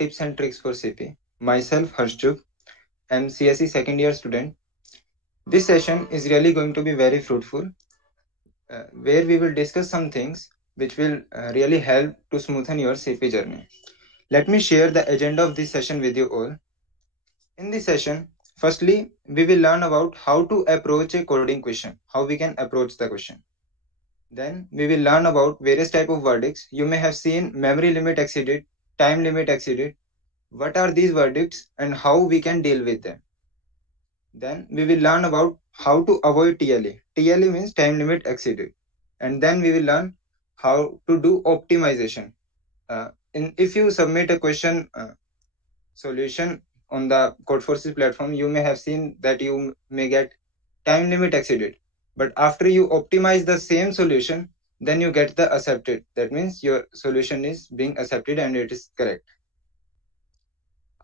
tips and tricks for CP. Myself, Harshjuk, am CSE second year student. This session is really going to be very fruitful, where we will discuss some things which will really help to smoothen your CP journey. Let me share the agenda of this session with you all. In this session, firstly, we will learn about how to approach a coding question, how we can approach the question. Then we will learn about various type of verdicts. You may have seen memory limit exceeded, time limit exceeded. What are these verdicts and how we can deal with them? Then we will learn about how to avoid TLE. TLE means time limit exceeded. And then we will learn how to do optimization. If you submit a question solution on the Codeforces platform, you may have seen that you may get time limit exceeded. But after you optimize the same solution, then you get the accepted. That means your solution is being accepted and it is correct.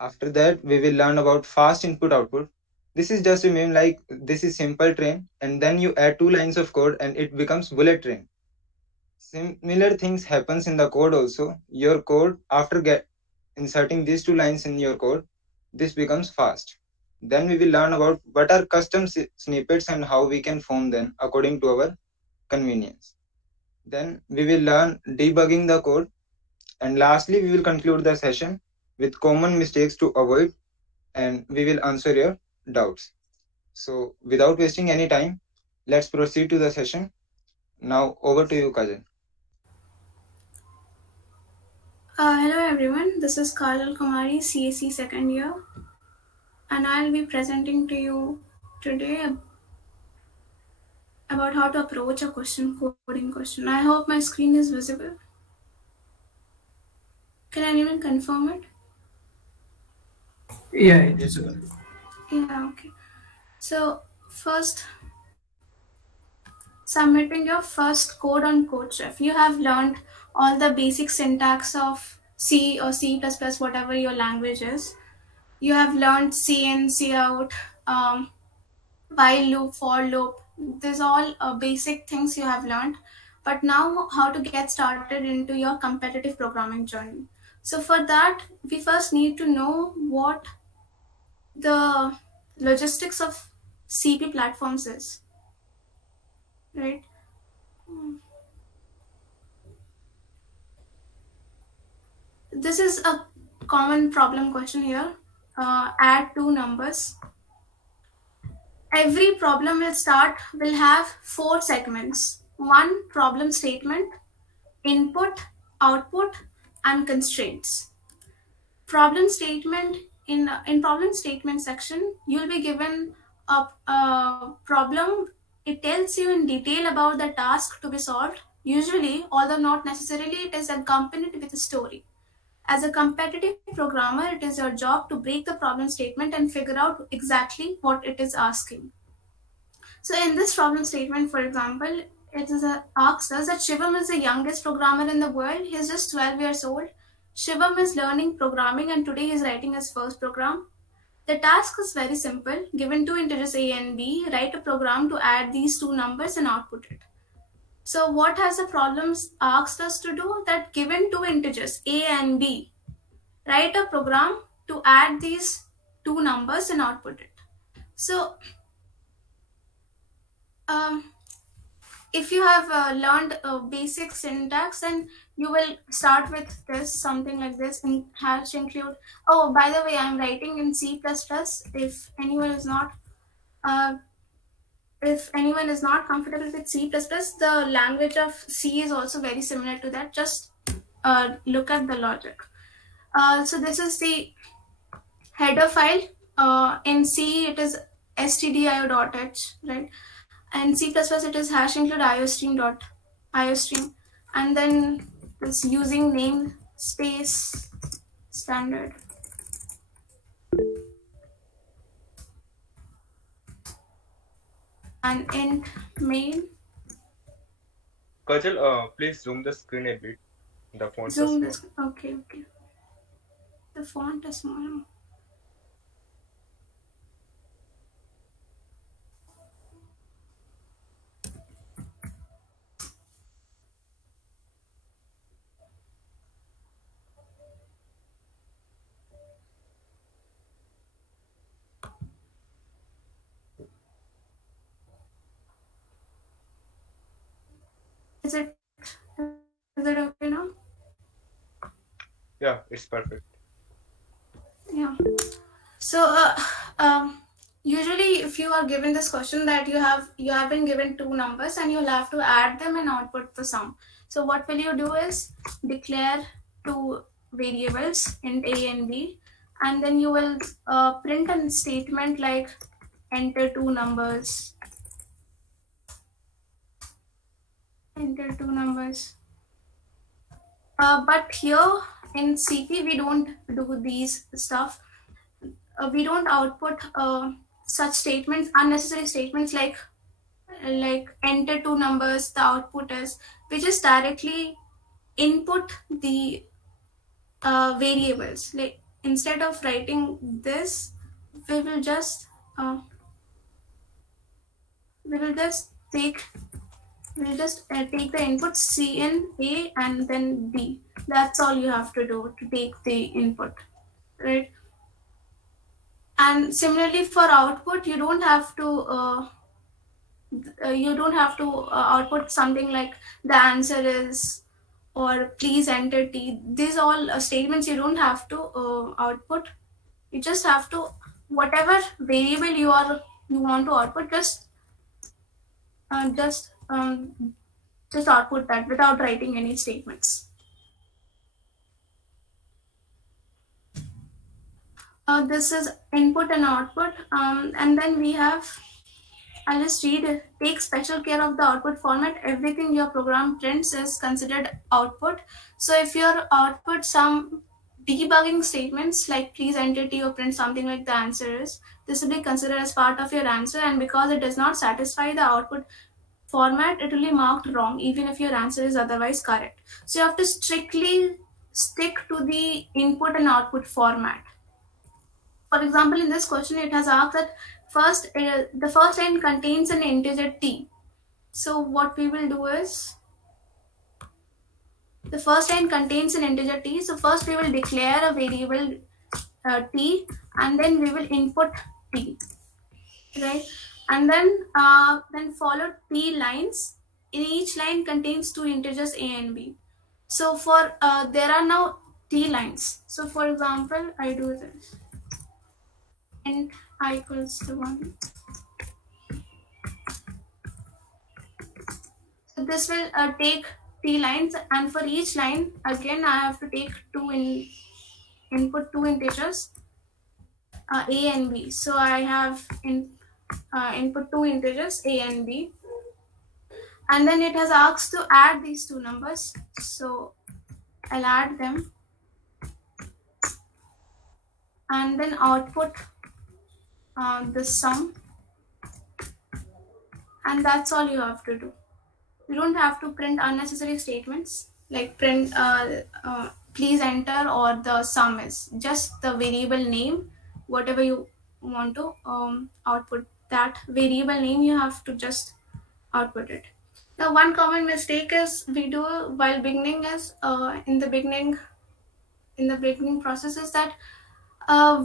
After that, we will learn about fast input output. This is just a meme, like this is simple train, and then you add 2 lines of code and it becomes bullet train. Similar things happens in the code also. Your code, after inserting these 2 lines in your code, this becomes fast. Then we will learn about what are custom snippets and how we can form them according to our convenience. Then we will learn debugging the code. And lastly, we will conclude the session with common mistakes to avoid, and we will answer your doubts. So without wasting any time, let's proceed to the session. Now over to you, Kajal. Hello everyone, this is Kajal Kumari, CSE second year, and I'll be presenting to you today about how to approach a coding question. I hope my screen is visible. Can anyone confirm it? Yeah, it is visible. Yeah, okay. So first, submitting your first code on CodeChef. You have learned all the basic syntax of C or C++, whatever your language is. You have learned C in, C out, while loop, for loop. These all basic things you have learned. But now how to get started into your competitive programming journey. So for that, we first need to know what the logistics of CP platforms is, right? This is a common problem question here. Add 2 numbers. Every problem will have 4 segments. 1 problem statement, input, output, and constraints. Problem statement, in problem statement section, you'll be given a problem. It tells you in detail about the task to be solved. Usually, although not necessarily, it is accompanied with a story. As a competitive programmer, it is your job to break the problem statement and figure out exactly what it is asking. So in this problem statement, for example, asks us that Shivam is the youngest programmer in the world. He is just 12 years old. Shivam is learning programming and today he is writing his first program. The task is very simple. Given 2 integers a and b, write a program to add these 2 numbers and output it. So what has the problem asked us to do? That given 2 integers a and b, write a program to add these 2 numbers and output it. So if you have learned basic syntax, then you will start with this, something like this, in hash include. Oh, by the way, I'm writing in C++. If anyone is not comfortable with C++, the language of C is also very similar to that. Just look at the logic. So this is the header file. In C, it is stdio.h, right? And C++ it is hash include iostream, and then this using name space standard. And int main. Kajal, please zoom the screen a bit. The font is Zoom small. this. Okay. The font is small. Yeah, it's perfect. Yeah. So usually if you are given this question that you have been given two numbers and you'll have to add them and output the sum. So what will you do is declare two variables int a and b, and then you will print a statement like enter two numbers. Enter two numbers. But here in CP we don't do these stuff. We don't output such statements, unnecessary statements like enter two numbers, the output is. We just directly input the variables. Like instead of writing this, we will just take the input C in A and then B. That's all you have to do to take the input, right? And similarly for output, you don't have to output something like the answer is or please enter T. These all statements you don't have to output. You just have to, whatever variable you want to output, just output that without writing any statements. This is input and output, and then we have, I'll just read it. Take special care of the output format. Everything your program prints is considered output. So if your output some debugging statements like please enter T or print something like the answer is, this will be considered as part of your answer, and because it does not satisfy the output format, it will be marked wrong even if your answer is otherwise correct. So you have to strictly stick to the input and output format. For example, in this question, it has asked that the first line contains an integer t. So what we will do is, the first line contains an integer t. So first we will declare a variable t, and then we will input t, right? And then follow t lines. In each line contains two integers a and b. So for there are now t lines. So for example, I do this. Int I equals to 1. So this will take t lines, and for each line again I have to take input two integers a and b. So I have input two integers a and b, and then it has asked to add these two numbers. So I'll add them and then output the sum, and that's all you have to do. You don't have to print unnecessary statements like print please enter or the sum is. Just the variable name, whatever you want to output, that variable name you have to just output it. Now one common mistake is we do while beginning is in the beginning process is that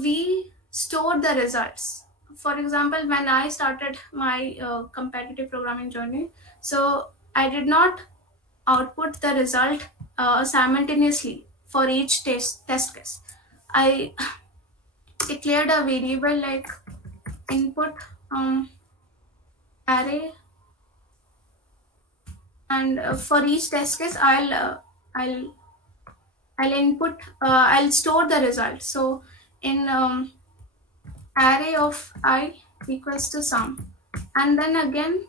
we store the results. For example, when I started my competitive programming journey, so I did not output the result simultaneously for each test case. I declared a variable like input array, and for each test case I'll input I'll store the result. So in array of I equals to sum, and then again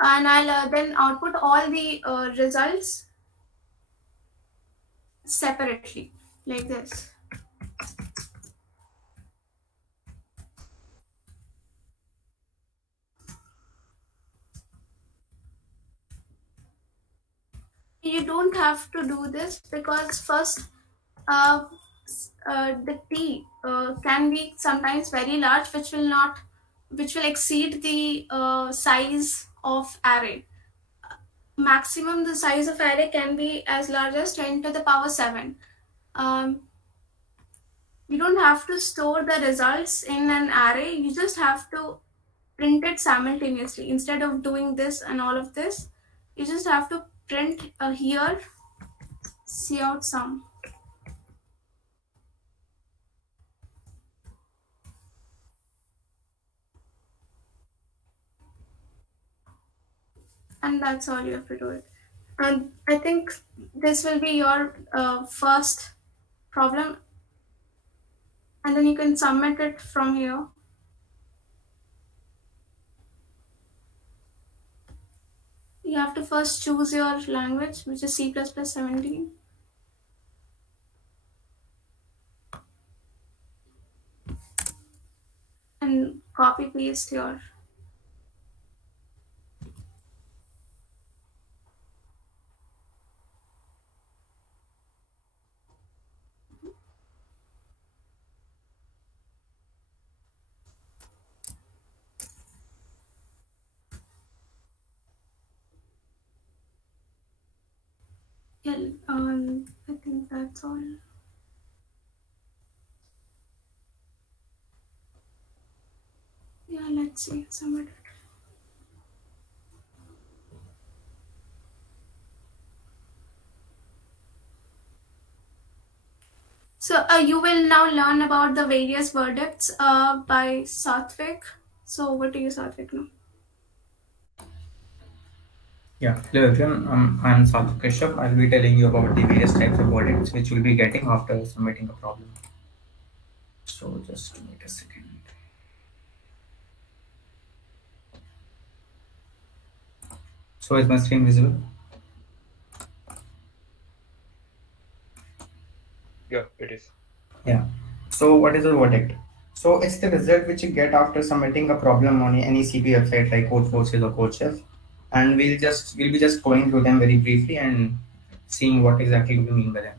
and I'll then output all the results separately like this. You don't have to do this because first the t can be sometimes very large, which will exceed the size of array. Maximum the size of array can be as large as 10 to the power 7. You don't have to store the results in an array. You just have to print it simultaneously. Instead of doing this and all of this, you just have to print here cout sum. And that's all you have to do it. And I think this will be your first problem, and then you can submit it from here. You have to first choose your language, which is C++ 17. And copy paste your I think that's all. Yeah, let's see, submit it. So you will now learn about the various verdicts by Satvik. So over to you, Satvik, now. Yeah, hello everyone. I'm Satvik Kashyap. I'll be telling you about the various types of verdicts which you'll be getting after submitting a problem. So just wait a second. So is my screen visible? Yeah, it is. Yeah. So what is a verdict? So it's the result which you get after submitting a problem on any CP website like CodeForces or CodeChef, and we'll be just going through them very briefly and seeing what exactly we mean by them.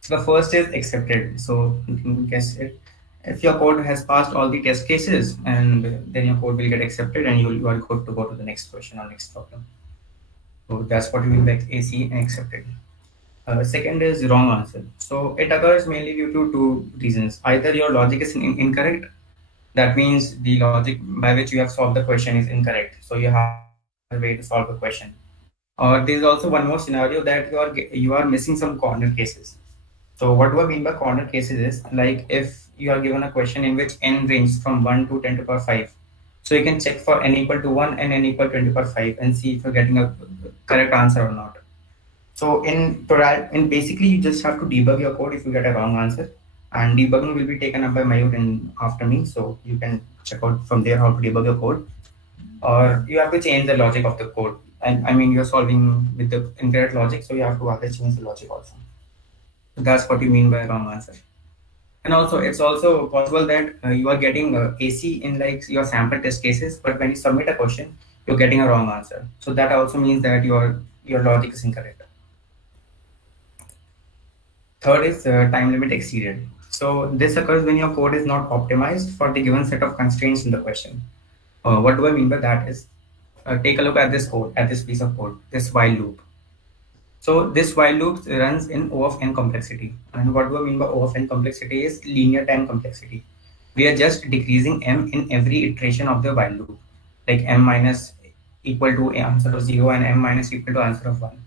So the first is accepted. So you can guess it. If your code has passed all the test cases, and then your code will get accepted, and you are good to go to the next question or next problem. So that's what we mean by AC and accepted. Second is wrong answer. So it occurs mainly due to two reasons. Either your logic is incorrect, that means the logic by which you have solved the question is incorrect. So you have a way to solve the question. Or there is also one more scenario that you are missing some corner cases. So what do I mean by corner cases is, like if you are given a question in which n ranges from 1 to 10 to the power 5. So you can check for n equal to 1 and n equal to 10 to the power 5 and see if you're getting a correct answer or not. So in basically you just have to debug your code if you get a wrong answer, and debugging will be taken up by Mayur and after me, so you can check out from there how to debug your code. Or you have to change the logic of the code, and I mean you're solving with the incorrect logic, so you have to either change the logic also. So that's what you mean by wrong answer. And also it's also possible that you are getting AC in like your sample test cases, but when you submit a question you're getting a wrong answer, so that also means that your logic is incorrect. Third is time limit exceeded. So this occurs when your code is not optimized for the given set of constraints in the question. What do I mean by that is, take a look at this code, at this piece of code, this while loop. So this while loop runs in O of n complexity. And what do I mean by O of n complexity is linear time complexity. We are just decreasing m in every iteration of the while loop, like m minus equal to answer of 0 and m minus equal to answer of 1.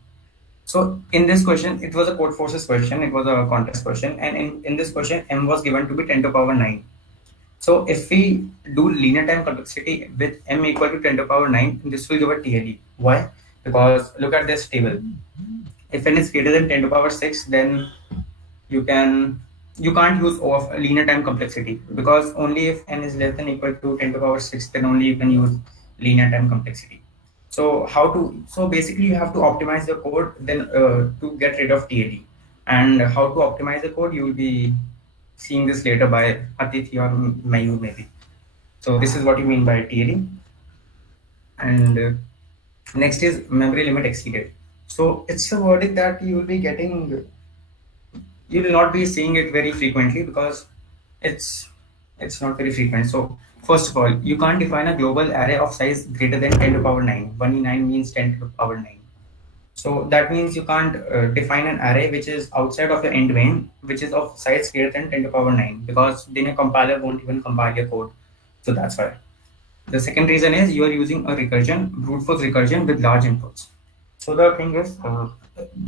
So in this question, it was a CodeForces question, it was a contest question, and in this question, m was given to be 10 to the power 9. So if we do linear time complexity with m equal to 10 to the power 9, this will give a TLE. Why? Because look at this table. If n is greater than 10 to the power 6, then you can't use O of linear time complexity, because only if n is less than equal to 10 to the power 6, then only you can use linear time complexity. So basically you have to optimize the code then to get rid of TLE. And how to optimize the code, you will be seeing this later by Atithi or Mayur maybe. So this is what you mean by TLE. And next is memory limit exceeded. So it's a verdict that you will be getting, you will not be seeing it very frequently because it's not very frequent. So first of all, you can't define a global array of size greater than 10 to the power 9. 1e9 means 10 to the power 9. So that means you can't define an array which is outside of your end domain, which is of size greater than 10 to the power 9, because then your compiler won't even compile your code. So that's why. The second reason is you are using a recursion, brute force recursion with large inputs. So the thing is,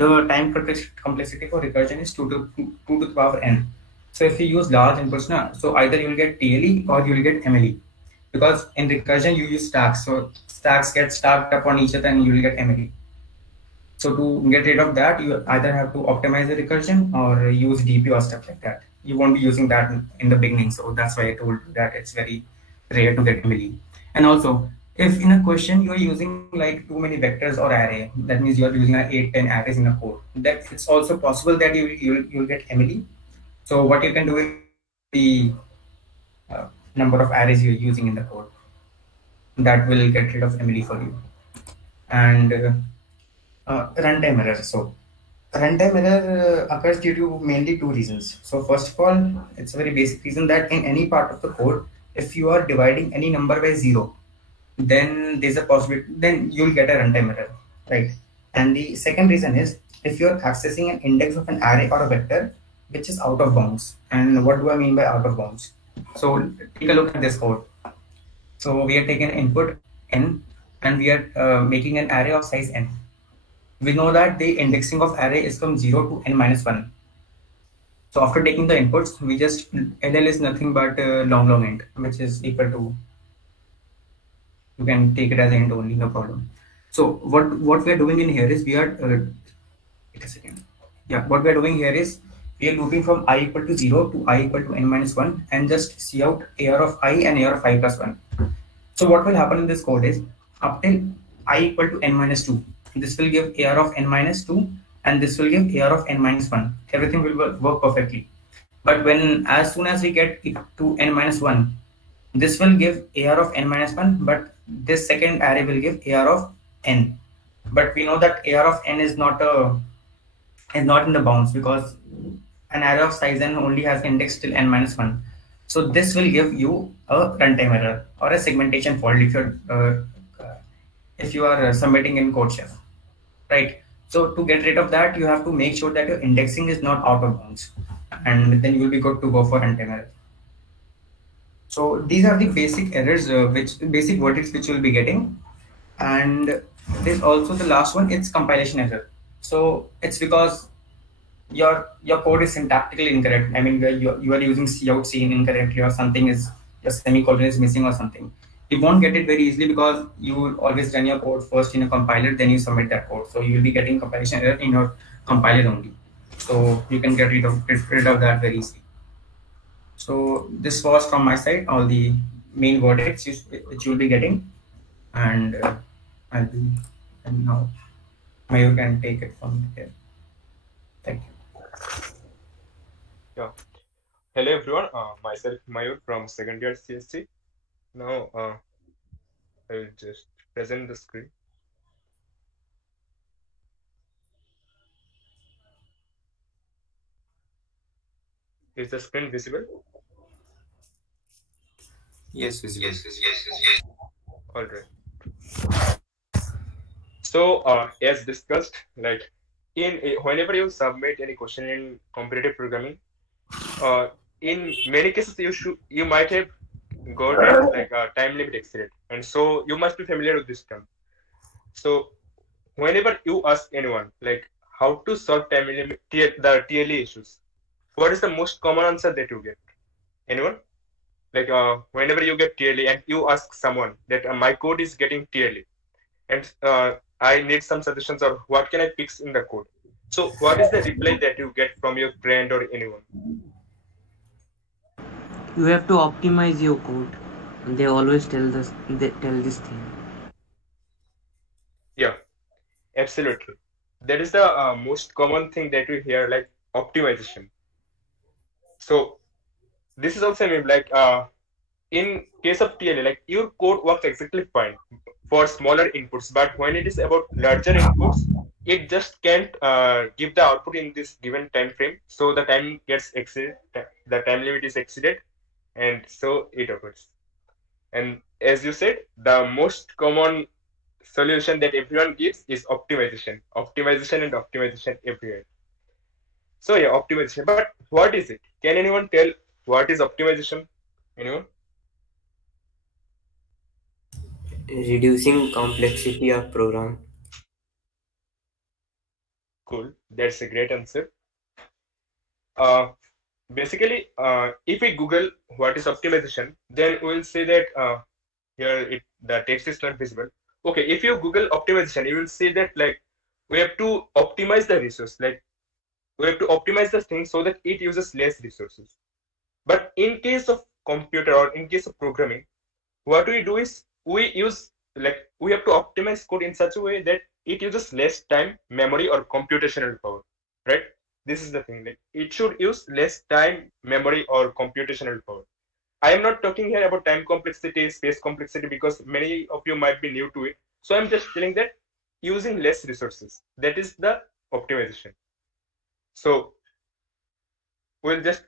the time complexity for recursion is 2 to the power n. So if you use large inputs now, so either you will get TLE or you will get MLE. Because in recursion you use stacks, so stacks get stacked up on each other and you will get MLE. So to get rid of that, you either have to optimize the recursion or use DP or stuff like that. You won't be using that in the beginning, so that's why I told you that it's very rare to get MLE. And also, if in a question you are using like too many vectors or array, that means you are using 8-10 arrays in a code, that it's also possible that you'll get MLE. So what you can do is the number of arrays you're using in the code, that will get rid of MLE for you. And runtime error. So runtime error occurs due to mainly two reasons. So first of all, it's a very basic reason that in any part of the code, if you are dividing any number by 0, then there's a possibility, then you'll get a runtime error, right? And the second reason is if you're accessing an index of an array or a vector which is out of bounds. And what do I mean by out of bounds? So take a look at this code. So we are taking input n and we are making an array of size n. We know that the indexing of array is from 0 to n minus 1. So after taking the inputs, we just LL is nothing but long int, which is equal to, you can take it as int only, no problem. So what we are doing in here is we are wait a second. Yeah, what we are doing here is we are looping from I equal to 0 to I equal to n minus 1 and just see out AR of I and AR of I plus 1. So what will happen in this code is up till I equal to n minus 2, this will give AR of n minus 2 and this will give AR of n minus 1. Everything will work perfectly. But when as soon as we get to n minus 1, this will give AR of n minus 1, but this second array will give AR of n. But we know that AR of n is not in the bounds because an array of size n only has index till n minus 1. So this will give you a runtime error or a segmentation fault if you are submitting in CodeChef, right? So to get rid of that, you have to make sure that your indexing is not out of bounds, and then you will be good to go for runtime error. So these are the basic errors, basic verdicts which you will be getting. And there's also the last one, it's compilation error. So it's because your code is syntactically incorrect. I mean, you are using cout scene incorrectly, or something is, your semicolon is missing or something. You won't get it very easily because you will always run your code first in a compiler, then you submit that code. So you will be getting compilation error in your compiler only. So you can get rid of that very easily. So this was from my side, all the main verdicts which you will be getting, and and now Mayur can take it from here. Thank you. Yeah. Hello everyone. Myself Mayur from second year CSC. Now I will just present the screen. Is the screen visible? Yes, visible. All right. So as discussed, like whenever you submit any question in competitive programming, in many cases you might have got it like a time limit exceeded, and so you must be familiar with this term. So whenever you ask anyone like how to solve time limit the TLE issues, what is the most common answer that you get? Anyone? Like whenever you get TLE and you ask someone that my code is getting TLE and I need some suggestions or what can I fix in the code. So what is the reply that you get from your friend or anyone? You have to optimize your code. They always tell this thing. Yeah, absolutely. That is the most common thing that we hear, like optimization. So this is also like in case of TLA, like your code works exactly fine for smaller inputs, but when it is about larger inputs, it just can't give the output in this given time frame. So the time gets exceeded, the time limit is exceeded, and so it occurs. And as you said, the most common solution that everyone gives is optimization, optimization, and optimization everywhere. So yeah, optimization. But what is it? Can anyone tell what is optimization? Anyone? Reducing complexity of program. Cool. That's a great answer. Basically, if we Google what is optimization, then we'll see that the text is not visible. Okay, if you Google optimization, you will see that like we have to optimize the resource. Like we have to optimize the thing so that it uses less resources. But in case of computer or in case of programming, what we do is we have to optimize code in such a way that it uses less time, memory, or computational power, right? This is the thing. Like it should use less time, memory, or computational power. I am not talking here about time complexity, space complexity, because many of you might be new to it. So I'm just telling that using less resources. That is the optimization. So we'll just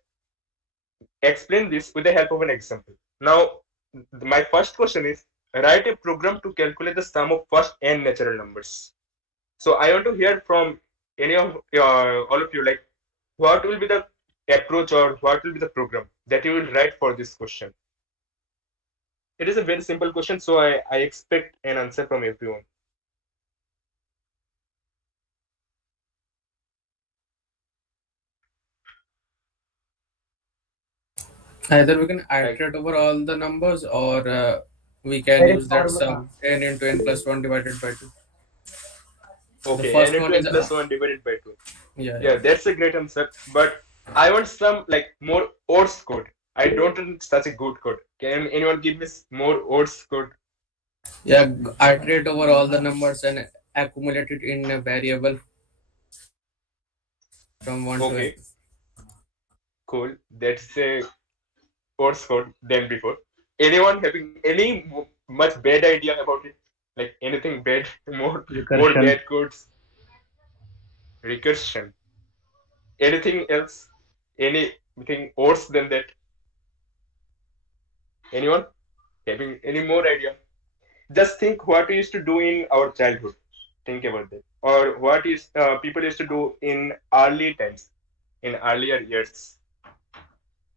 explain this with the help of an example. Now, my first question is, write a program to calculate the sum of first n natural numbers. So I want to hear from any of all of you, like, what will be the approach or what will be the program that you will write for this question? It is a very simple question, so I expect an answer from everyone. Either we can iterate over all the numbers, or we can use that sum n into n plus 1 divided by 2. Okay, The first n one into n is plus 1 divided by 2. yeah. That's a great answer. But I want some like more odds code. I don't want such a good code. Can anyone give me more odds code? Yeah, iterate over all the numbers and accumulate it in a variable from 1 to Okay, n. cool. That's a odds code than before. Anyone having any much bad idea about it? Like anything bad, more bad codes, recursion. Anything else? Anything worse than that? Anyone having any more idea? Just think what we used to do in our childhood. Think about that. Or what is people used to do in early times, in earlier years,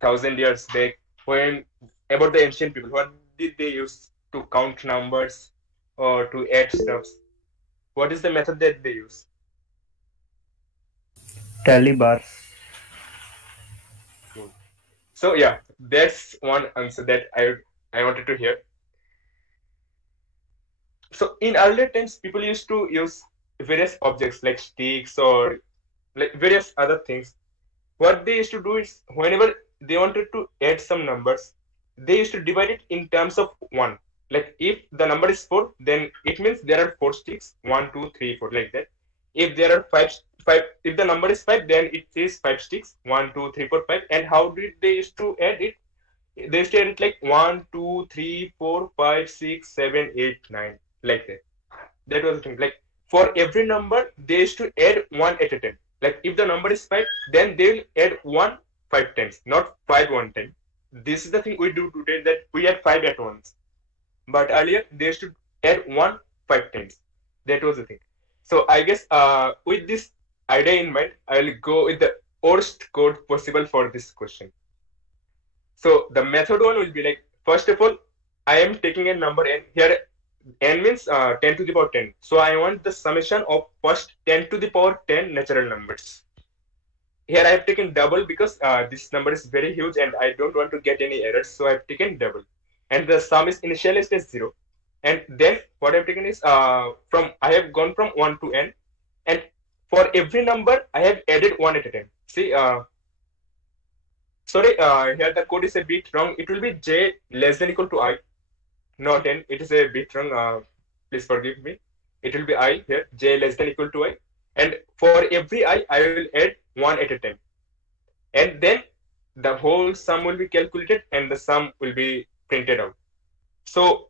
1,000 years back, when about the ancient people, what did they use to count numbers or to add stuffs? What is the method that they use? Tally bars. Cool. So yeah, that's one answer that I wanted to hear. So in earlier times, people used to use various objects like sticks or like various other things. What they used to do is whenever they wanted to add some numbers, they used to divide it in terms of one. Like if the number is 4, then it means there are 4 sticks, 1, 2, 3, 4, like that. If there are five, if the number is 5, then it is 5 sticks, 1, 2, 3, 4, 5. And how did they used to add it? They used to add it like 1, 2, 3, 4, 5, 6, 7, 8, 9, like that. That was the thing. Like for every number, they used to add one at a time. Like if the number is 5, then they will add 1 5 times, not 5 1 time. This is the thing we do today, that we add 5 at once. But earlier, they used to add 1 5 times. That was the thing. So I guess with this idea in mind, I will go with the worst code possible for this question. So the method one will be like, first of all, I am taking a number n. Here n means 10 to the power 10. So I want the summation of first 10 to the power 10 natural numbers. Here I have taken double because this number is very huge and I don't want to get any errors. So I have taken double. And the sum is initialized as 0. And then what I have taken is I have gone from 1 to n. And for every number, I have added 1 at a time. See, sorry, here the code is a bit wrong. It will be j less than equal to I. Not n, it is a bit wrong. Please forgive me. It will be I here, j less than equal to I. And for every I will add 1 at a time. And then the whole sum will be calculated and the sum will be printed out. So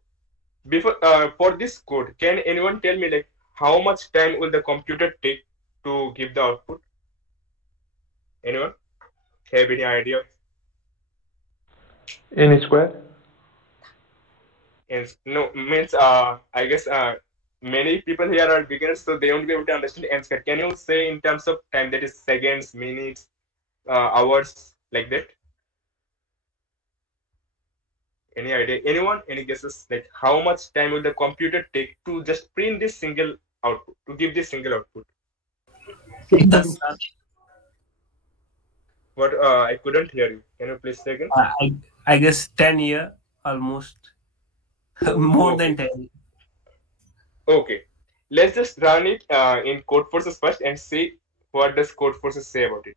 before for this code, can anyone tell me like how much time will the computer take to give the output? Anyone have any idea? N square. And no, means I guess many people here are beginners, so they won't be able to understand n square. Can you say in terms of time, that is seconds, minutes, hours, like that? Any idea? Anyone? Any guesses? Like how much time will the computer take to just print this single output, to give this single output? It does. What? I couldn't hear you. Can you please say again? I guess 10 year almost. More Okay. than 10. Okay. Let's just run it in code forces first and see what does code forces say about it.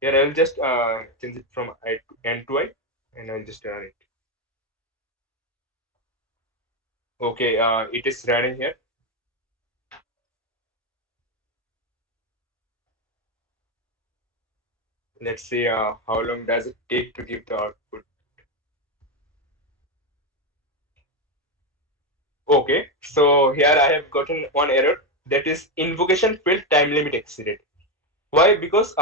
Here I'll just change it from I to N to I, and I'll just run it. Okay, it is running here. Let's see how long does it take to give the output. Okay, so here I have gotten one error, that is invocation failed, time limit exceeded. Why? Because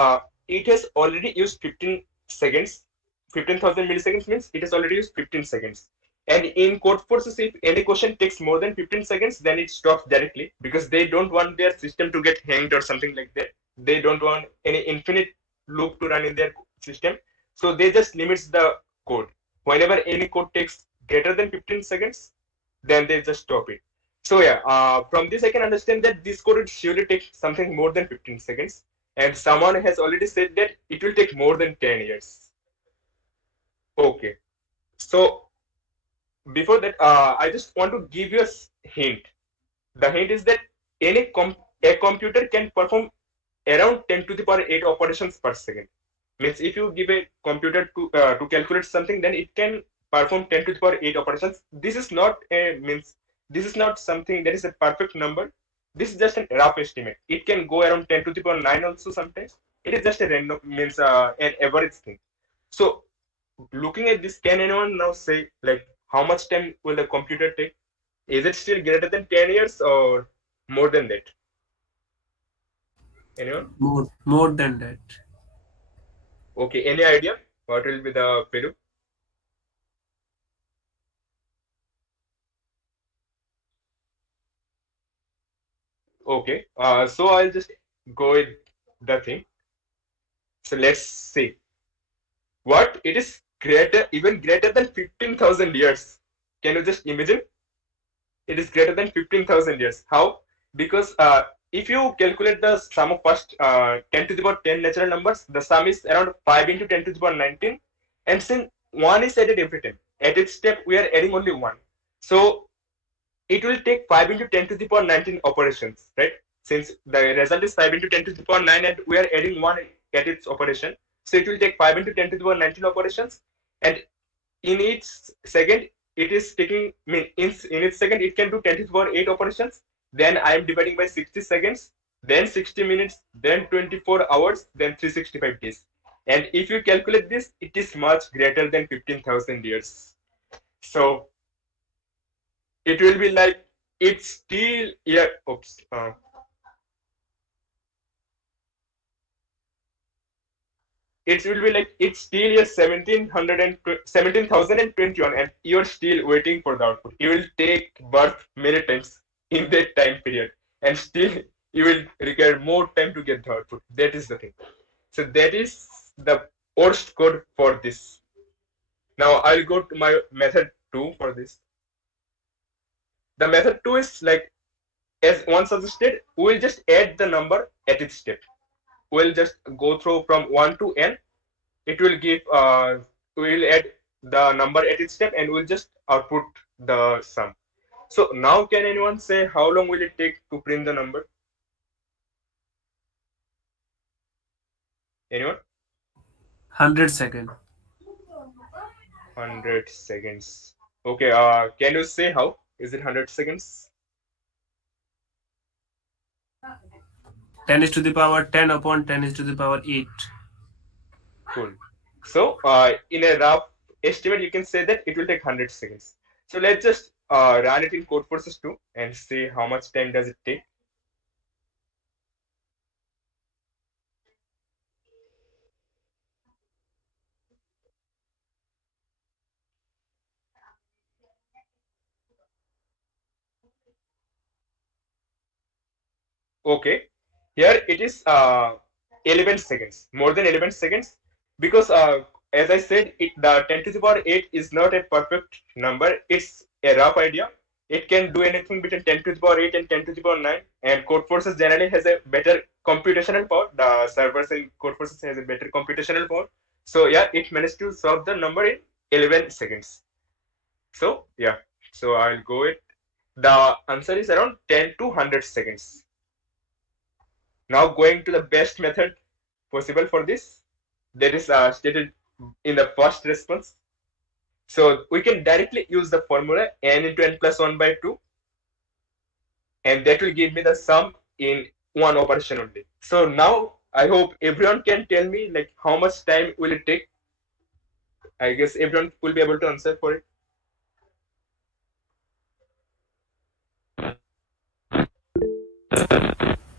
it has already used 15 seconds. 15,000 milliseconds means it has already used 15 seconds. And in code forces, if any question takes more than 15 seconds, then it stops directly, because they don't want their system to get hanged or something like that. They don't want any infinite loop to run in their system. So they just limits the code. Whenever any code takes greater than 15 seconds, then they just stop it. So yeah, from this I can understand that this code would surely take something more than 15 seconds. And someone has already said that it will take more than 10 years. Okay. So before that, I just want to give you a hint. The hint is that a computer can perform around 10 to the power 8 operations per second. Means if you give a computer to calculate something, then it can perform 10 to the power 8 operations. This is not something that is a perfect number. This is just a rough estimate. It can go around 10 to the power 9 also sometimes. It is just a random, means an average thing. So looking at this, can anyone now say like how much time will the computer take? Is it still greater than 10 years or more than that? Anyone? More than that. Okay, any idea what will be the value? Okay, so I'll just go with the thing. So let's see. What? It is greater, even greater than 15,000 years. Can you just imagine? It is greater than 15,000 years. How? Because if you calculate the sum of first 10 to the power 10 natural numbers, the sum is around 5 into 10 to the power 19. And since 1 is added every time, at each step we are adding only 1. So it will take 5 into 10 to the power 19 operations, right? Since the result is 5 into 10 to the power 9 and we are adding 1 at its operation. So it will take 5 into 10 to the power 19 operations. And in each second, it is taking, in each second, it can do 10 to the power 8 operations. Then I am dividing by 60 seconds, then 60 minutes, then 24 hours, then 365 days. And if you calculate this, it is much greater than 15,000 years. So it will be like it's still it will be like it's still year 17,021 and you're still waiting for the output. You will take birth many times in that time period and still you will require more time to get the output. That is the thing. So that is the worst code for this. Now I'll go to my method 2 for this. The method 2 is like, as one suggested, we will just add the number at each step. We'll just go through from 1 to n. It will give, we'll add the number at each step and we'll just output the sum. So now can anyone say how long will it take to print the number? Anyone? 100 seconds. 100 seconds. Okay, can you say how? Is it 100 seconds? 10 is to the power 10 upon 10 is to the power 8. Cool. So in a rough estimate, you can say that it will take 100 seconds. So let's just run it in code forces 2 and see how much time does it take. Okay, here it is 11 seconds, more than 11 seconds, because as I said, the 10 to the power 8 is not a perfect number. It's a rough idea. It can do anything between 10 to the power 8 and 10 to the power 9, and code forces generally has a better computational power. The servers and code process has a better computational power. So yeah, it managed to solve the number in 11 seconds. So yeah, so I'll go with the answer is around 10 to 100 seconds. Now going to the best method possible for this, that is stated in the first response. So we can directly use the formula n into n plus 1 by 2, and that will give me the sum in one operation only. So now I hope everyone can tell me like how much time will it take. I guess everyone will be able to answer for it.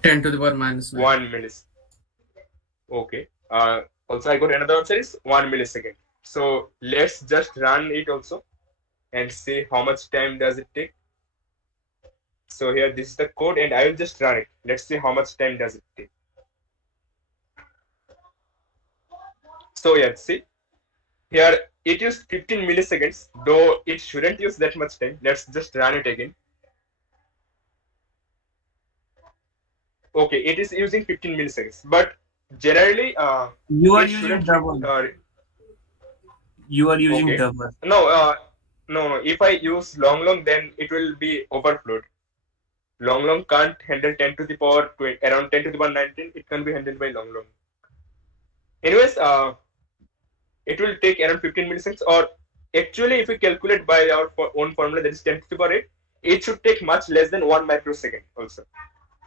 10 to the power minus 9. 1 millisecond. Okay. Also I got another answer is 1 millisecond. So let's just run it also and see how much time does it take. So here this is the code and I will just run it. Let's see how much time does it take. So yeah, see here it used 15 milliseconds, though it shouldn't use that much time. Let's just run it again. Okay, it is using 15 milliseconds, but generally You are it using shouldn't double. You are using okay. double. No, no. If I use long, then it will be overflowed. Long can't handle 10 to the power 20, around 10 to the power 19. It can be handled by long. Anyways, it will take around 15 milliseconds. Or actually, if we calculate by our own formula, that is 10 to the power 8, it should take much less than 1 microsecond. Also,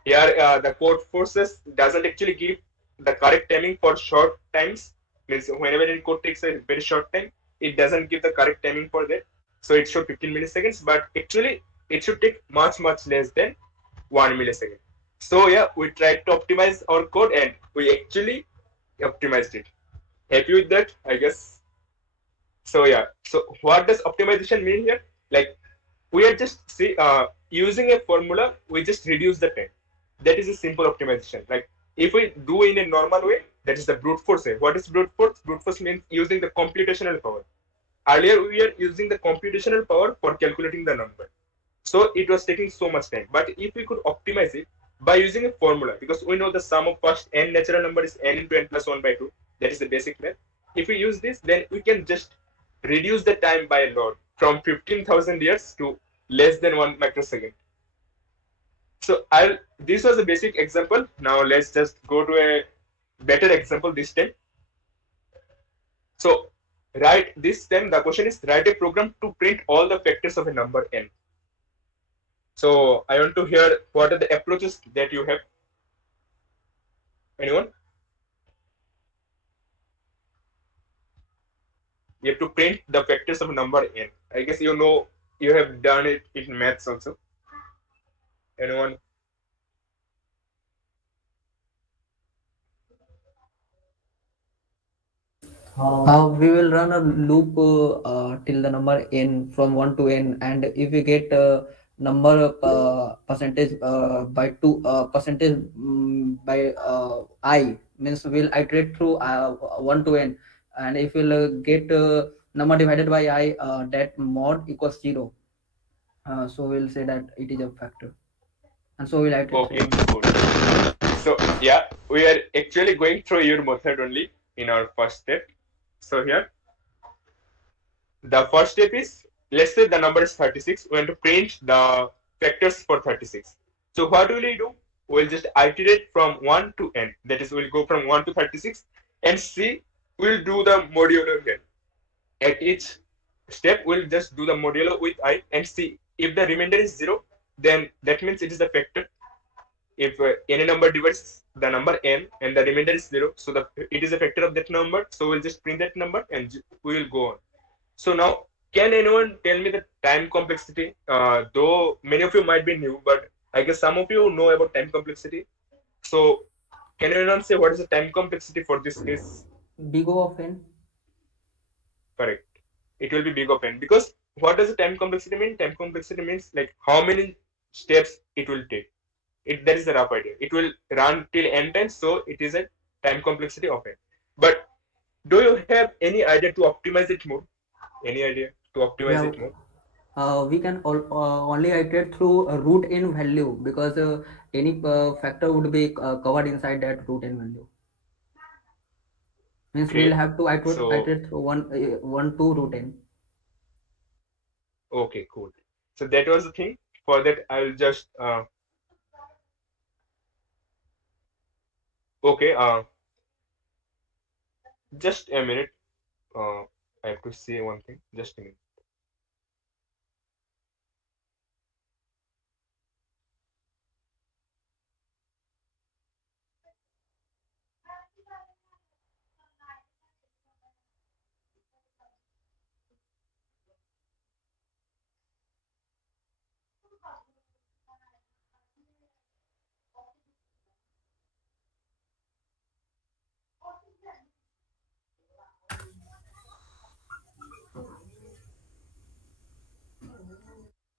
here the code forces doesn't actually give the correct timing for short times. Means whenever any code takes a very short time, it doesn't give the correct timing for that. So it shows 15 milliseconds, but actually it should take much less than 1 millisecond. So yeah, we tried to optimize our code and we actually optimized it. Happy with that, I guess. So yeah, so what does optimization mean here? Like we are just using a formula, we just reduce the time. That is a simple optimization. Like if we do in a normal way, that is the brute force way. What is brute force? Brute force means using the computational power. Earlier we are using the computational power for calculating the number. So it was taking so much time. But if we could optimize it by using a formula, because we know the sum of first n natural number is n into n plus 1 by 2. That is the basic math. If we use this, then we can just reduce the time by a lot from 15,000 years to less than 1 microsecond. So this was a basic example. Now let's just go to a better example this time. So this time the question is write a program to print all the factors of a number n. So I want to hear what are the approaches that you have. Anyone? You have to print the factors of number n. I guess you know you have done it in maths also. Anyone? We will run a loop till the number n from 1 to n, and if we get number percentage by 2 percentage by I, means we'll iterate through 1 to n, and if we'll get number divided by I, that mod equals 0, so we'll say that it is a factor, and so we'll iterate. Okay, good. So yeah, we are actually going through your method only in our first step. So here the first step is, let's say the number is 36. We want to print the factors for 36. So what will we do? We'll just iterate from 1 to n. That is, we'll go from 1 to 36 and see. We'll do the modulo here. At each step, we'll just do the modulo with I and see if the remainder is 0, then that means it is the factor. If any number divides the number n and the remainder is 0, so it is a factor of that number. So we'll just print that number and we will go on. So now, can anyone tell me the time complexity? Though many of you might be new, but I guess some of you know about time complexity. So can anyone say what is the time complexity for this case? Big O of n. Correct. It will be big of n, because what does the time complexity mean? Time complexity means like how many steps it will take. That is the rough idea. It will run till n times, so it is a time complexity of n. But do you have any idea to optimize it more? Any idea to optimize it more? We can only iterate through root in value, because any factor would be covered inside that root in value. Means Okay. we'll have to So iterate through one to root in. okay, cool. So that was the thing. For that, I'll just okay. Just a minute. I have to say one thing. Just a minute.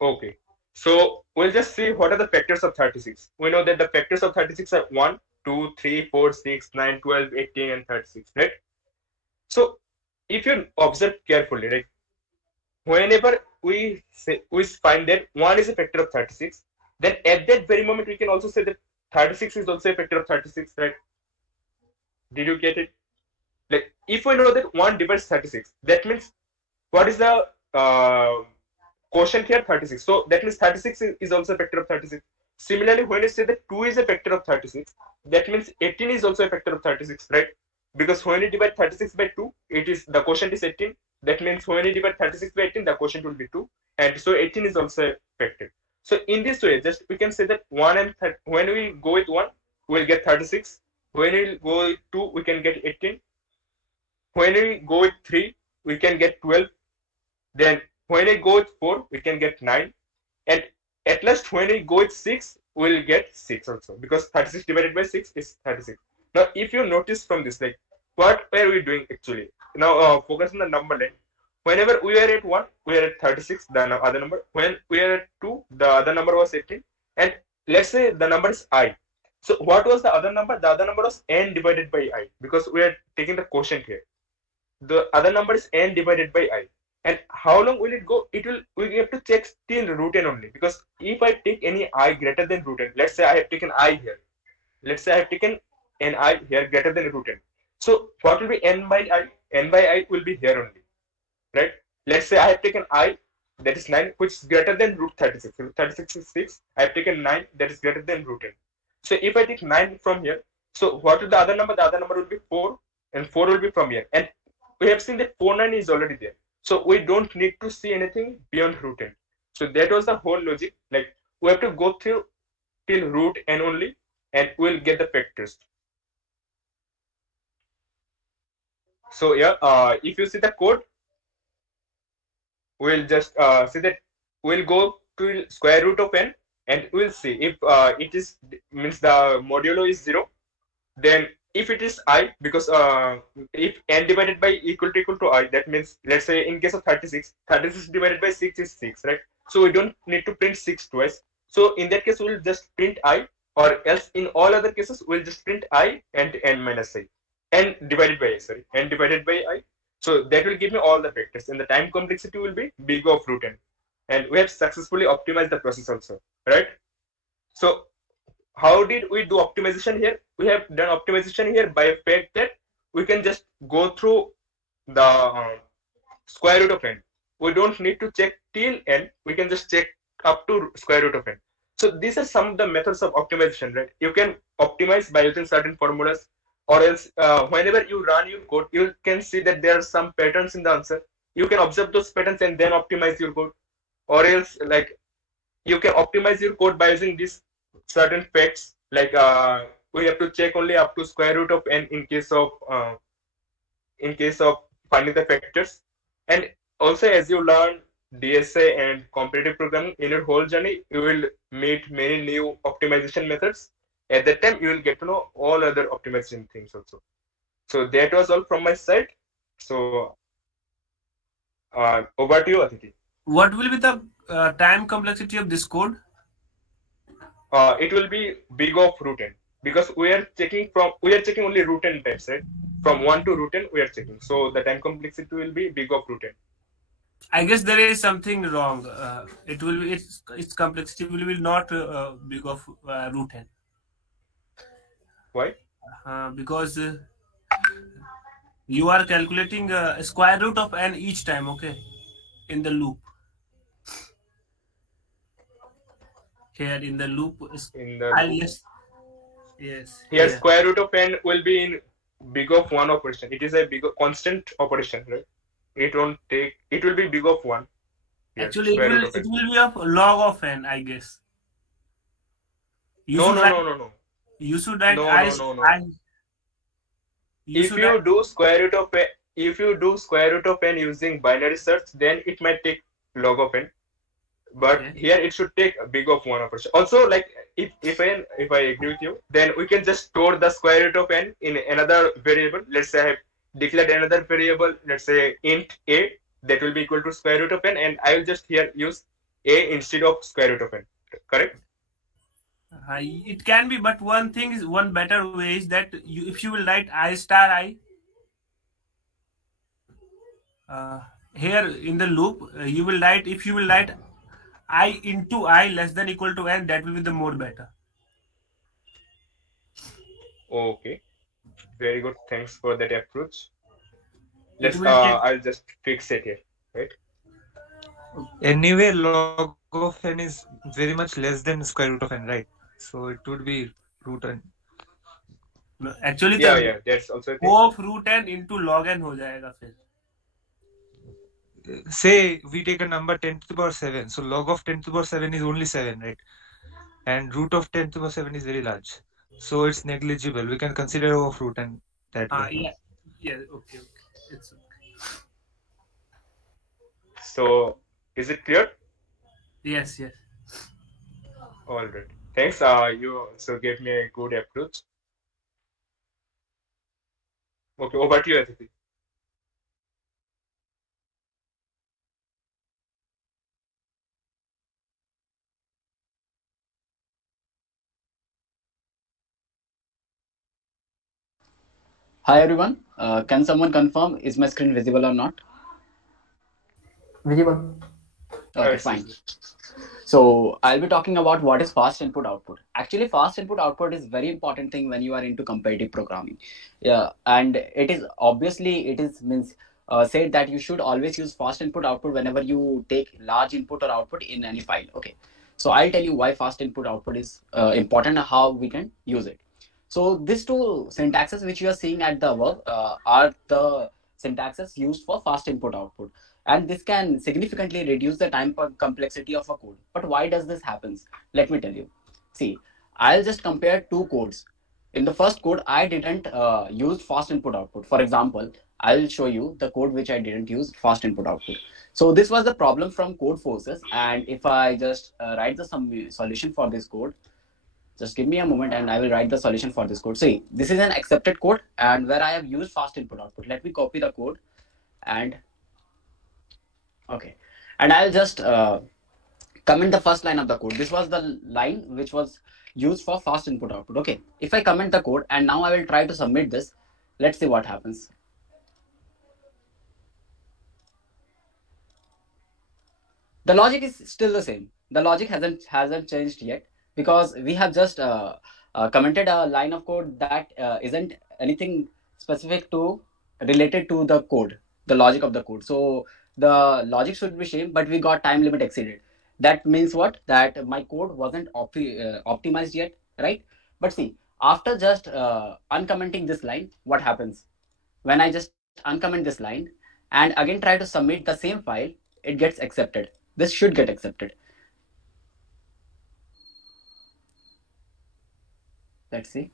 Okay. So we'll just see what are the factors of 36. We know that the factors of 36 are 1, 2, 3, 4, 6, 9, 12, 18, and 36, right? So if you observe carefully, right, whenever we find that 1 is a factor of 36, then at that very moment we can also say that 36 is also a factor of 36, right? Did you get it? Like if we know that 1 divides 36, that means what is the quotient here? 36. So that means 36 is also a factor of 36. Similarly, when you say that 2 is a factor of 36, that means 18 is also a factor of 36, right? Because when you divide 36 by 2, it is the quotient is 18. That means when you divide 36 by 18, the quotient will be 2. And so 18 is also a factor. So in this way, just we can say that 1 and when we go with 1, we'll get 36. When we go with 2, we can get 18. When we go with 3, we can get 12. Then when I go with 4, we can get 9. And at last when we go with 6, we'll get 6 also. Because 36 divided by 6 is 36. Now, if you notice from this, like, what were we doing actually? Now, focus on the number line. Whenever we are at 1, we are at 36, the other number. When we are at 2, the other number was 18. And let's say the number is I. So what was the other number? The other number was n divided by I. Because we are taking the quotient here. The other number is n divided by I. And how long will it go? We have to check till root n only, because if I take any I greater than root n, let's say I have taken I here. Let's say I have taken an I here greater than root n. So what will be n by I? N by I will be here only, right? Let's say I have taken I, that is 9, which is greater than root 36. Root 36 is 6. I have taken 9, that is greater than root n. So if I take 9 from here, so what will the other number? The other number will be 4, and 4 will be from here. And we have seen that 49 is already there. So we don't need to see anything beyond root n. So that was the whole logic. Like we have to go through till root n only, and we'll get the factors. So yeah, if you see the code, we'll just see that we'll go to square root of n, and we'll see if it is means the modulo is 0. Then if it is I, because if n divided by equal to I, that means let's say in case of 36 divided by 6 is 6, right? So we don't need to print 6 twice. So in that case, we'll just print I, or else in all other cases, we'll just print I and n minus I. N divided by I, sorry, n divided by I. So that will give me all the factors, and the time complexity will be big of root n. And we have successfully optimized the process also, right? So how did we do optimization here? We have done optimization here by a fact that we can just go through the square root of n. We don't need to check till n. We can just check up to square root of n. So these are some of the methods of optimization, right? You can optimize by using certain formulas, or else whenever you run your code, you can see that there are some patterns in the answer. You can observe those patterns and then optimize your code. Or else, like, you can optimize your code by using these certain facts, like we have to check only up to square root of n in case of finding the factors. And also, as you learn DSA and competitive programming in your whole journey, you will meet many new optimization methods. At that time, you will get to know all other optimization things also. So that was all from my side. So over to you, Aditi. What will be the time complexity of this code? It will be big of root n, because we are checking only root n types, right? From 1 to root n we are checking. So the time complexity will be big of root n. I guess there is something wrong. It will be its complexity will be not big of root n. Why? Because you are calculating square root of n each time, okay, in the loop. Here in the loop, In the loop. Yes. Here square root of n will be in big of 1 operation. It is a big constant operation, right? It won't take. It will be big of 1. Here, Actually, it will be of log of n, I guess. No. You should write No. If you do square root of n using binary search, then it might take log of n. But here it should take a big of 1 operation. Also, like if I agree with you, then we can just store the square root of n in another variable. Let's say I have declared another variable, let's say int a, that will be equal to square root of n, and I will just here use a instead of square root of n. Correct? It can be, but one better way is that if you will write I star I here in the loop, you will write, if you will write I into I less than equal to n, that will be the more better. Okay, very good. Thanks for that approach. I'll just fix it here, right? Anyway, log of n is very much less than square root of n, right? So it would be root n. No, actually, yeah, that's also of root n into log n हो जाएगा फिर. Say we take a number 10 to the power 7, so log of 10 to the power 7 is only 7, right? And root of 10 to the power 7 is very large, so it's negligible. We can consider of root n that way. Yeah, okay. It's okay. So is it clear? Yes. All right. Thanks. You also gave me a good approach. Okay, over to you, Aditi. Hi everyone. Can someone confirm is my screen visible or not? Visible. Okay, fine. So I'll be talking about what is fast input output. Actually, fast input output is very important thing when you are into competitive programming. Yeah, and it is obviously said that you should always use fast input output whenever you take large input or output in any file. Okay, so I'll tell you why fast input output is important and how we can use it. So these two syntaxes which you are seeing at the above are the syntaxes used for fast input output, and this can significantly reduce the time complexity of a code. But why does this happen? Let me tell you. See, I'll just compare two codes. In the first code, I didn't use fast input output. For example, I'll show you the code which I didn't use fast input output. So this was the problem from code forces, and if I just write some solution for this code, just give me a moment and I will write the solution for this code. See, this is an accepted code and where I have used fast input output. Let me copy the code and okay. And I'll just comment the first line of the code. This was the line which was used for fast input output. Okay. If I comment the code and now I will try to submit this, let's see what happens. The logic is still the same. The logic hasn't changed yet, because we have just commented a line of code that isn't anything specific to related to the code, the logic of the code. So the logic should be same, but we got time limit exceeded. That means what? That my code wasn't optimized yet, right? But see, after just uncommenting this line, what happens? When I just uncomment this line and again try to submit the same file, it gets accepted. This should get accepted. Let's see.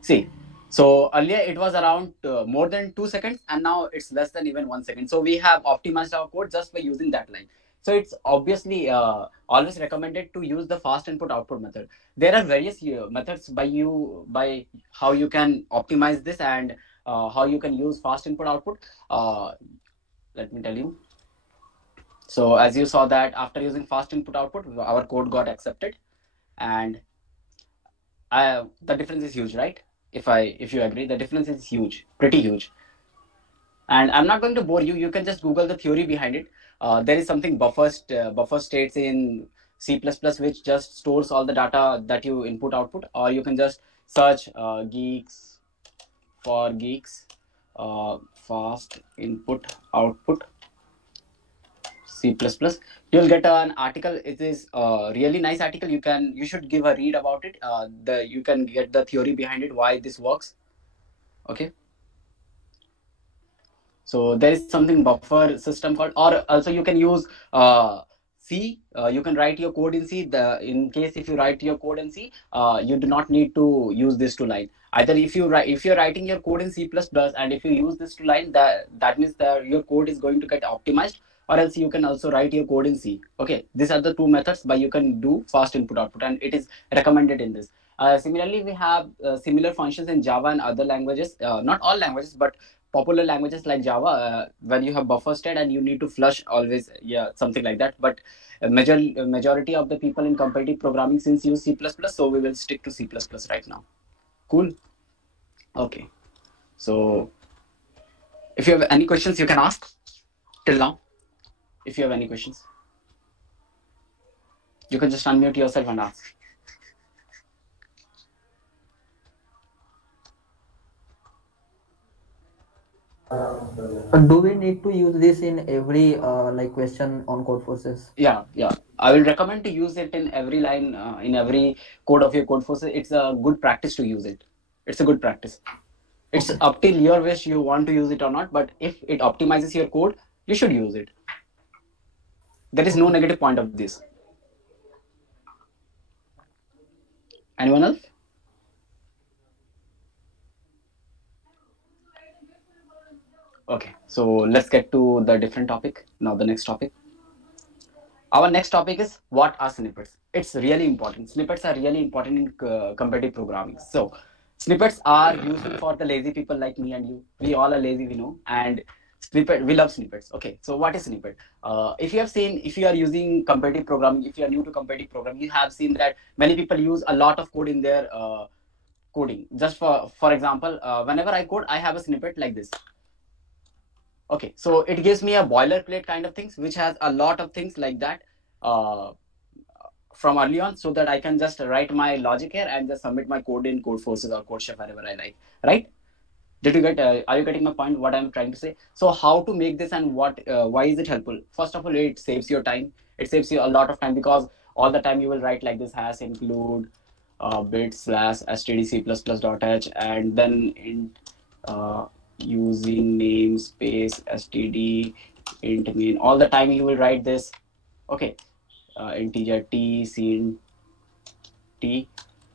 See, so earlier it was around more than 2 seconds and now it's less than even 1 second. So we have optimized our code just by using that line. So it's obviously always recommended to use the fast input output method. There are various methods by how you can optimize this and how you can use fast input output. Let me tell you. So as you saw that after using fast input output, our code got accepted, and the difference is huge, right? If you agree, the difference is huge, pretty huge. And I'm not going to bore you. You can just Google the theory behind it. There is something buffer states in C++ which just stores all the data that you input output, or you can just search geeks for geeks fast input output C++. You'll get an article. It is a really nice article. You should give a read about it. You can get the theory behind it, why this works. Okay. So there is something buffer system called, or also you can use C. You can write your code in C. In case if you write your code in C, you do not need to use this two line. Either if you're writing your code in C++ and if you use this two line, that means that your code is going to get optimized, or else you can also write your code in C. Okay, these are the two methods by you can do fast input output, and it is recommended in this. Similarly, we have similar functions in Java and other languages. Not all languages, but popular languages like Java, when you have buffer state and you need to flush always, something like that. But majority of the people in competitive programming since use C++, so we will stick to C++ right now. Cool. Okay. So if you have any questions, you can ask till now. If you have any questions, you can just unmute yourself and ask. Do we need to use this in every question on Codeforces? Yeah. I will recommend to use it in every line, in every code of your Codeforces. It's a good practice to use it. It's a good practice. It's up till your wish you want to use it or not, but if it optimizes your code, you should use it. There is no negative point of this. Anyone else? Okay, so let's get to the different topic. Now the next topic. Our next topic is what are snippets. It's really important. Snippets are really important in competitive programming. So snippets are useful for the lazy people like me and you. We all are lazy, we know, and we love snippets. Okay, so what is snippet? If you are using competitive programming, if you are new to competitive programming, you have seen that many people use a lot of code in their coding. Just for example, whenever I code, I have a snippet like this. Okay, so it gives me a boilerplate kind of things, which has a lot of things like that from early on, so that I can just write my logic here and just submit my code in Codeforces or CodeChef, wherever I like, right? Did you get? Are you getting my point? What I'm trying to say? So how to make this and why is it helpful? First of all, it saves your time. It saves you a lot of time, because all the time you will write like this: has include bit / std++.h, and then int using namespace std int main. All the time you will write this. Okay, integer t scene t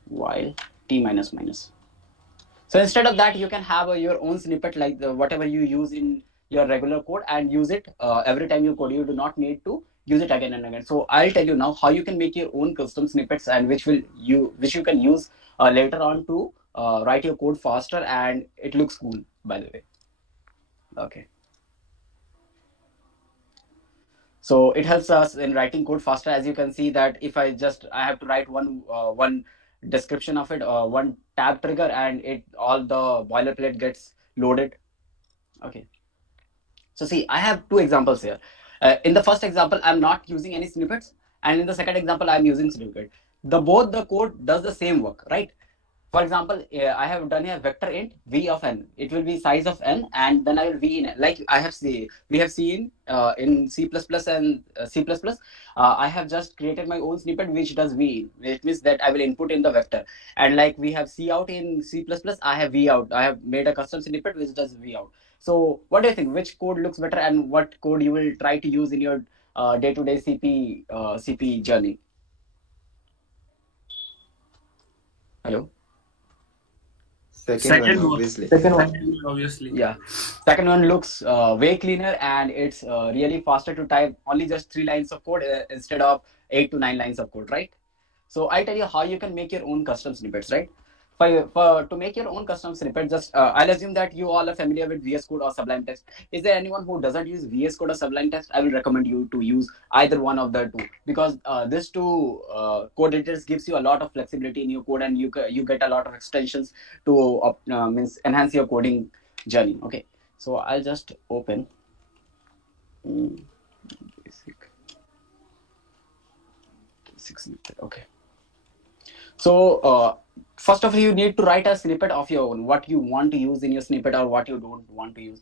while t minus minus. So instead of that, you can have your own snippet like whatever you use in your regular code, and use it every time you code. You do not need to use it again and again. So I'll tell you now how you can make your own custom snippets, and which you can use later on to write your code faster, and it looks cool, by the way. Okay. So it helps us in writing code faster. As you can see that if I have to write one description of it, one tab trigger, and all the boilerplate gets loaded. Okay. So see, I have two examples here. In the first example, I'm not using any snippets, and in the second example, I'm using snippet. Both the code does the same work, right? For example, I have done a vector int v of n. It will be size of n, and then I will v in it. Like we have seen in C++ and C++. I have just created my own snippet which does v in. Which means that I will input in the vector. And like we have c out in C++, I have v out. I have made a custom snippet which does v out. So what do you think? Which code looks better, and what code you will try to use in your day-to-day CP journey? Hello. Second one, obviously. Second one, obviously. Yeah, second one looks way cleaner, and it's really faster to type only just 3 lines of code instead of 8 to 9 lines of code, right? So I'll tell you how you can make your own custom snippets, right? To make your own custom snippet, just I'll assume that you all are familiar with VS Code or Sublime Text. Is there anyone who doesn't use VS Code or Sublime Text? I will recommend you to use either one of the two, because these two code editors gives you a lot of flexibility in your code, and you get a lot of extensions to enhance your coding journey. Okay, So I'll just open basic snippet. Okay. So first of all, you need to write a snippet of your own, what you want to use in your snippet or what you don't want to use.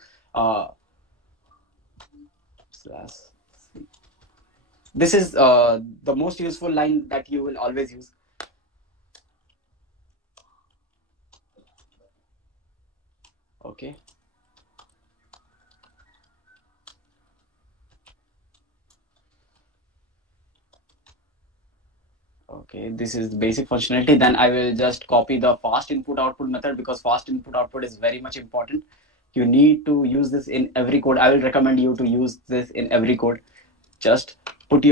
This is the most useful line that you will always use. Okay. Okay, this is the basic functionality. Then I will just copy the fast input output method, because fast input output is very much important. You need to use this in every code. I will recommend you to use this in every code. Just put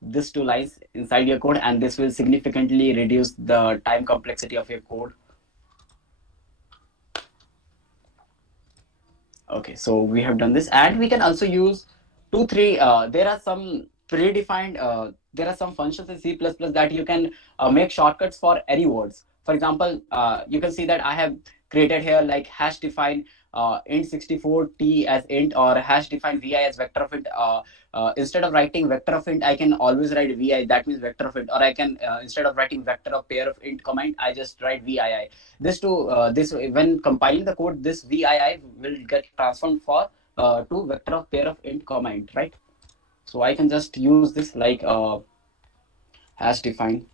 this 2 lines inside your code, and this will significantly reduce the time complexity of your code. Okay, so we have done this, and we can also use 2-3. There are some predefined. There are some functions in C++ that you can make shortcuts for any words. For example, you can see that I have created here like hash define int64t as int, or hash define vi as vector of int. Instead of writing vector of int, I can always write vi, that means vector of int. Or I can, instead of writing vector of pair of int command, I just write vii. This when compiling the code, this vii will get transformed to vector of pair of int command, right? So I can just use this like hash define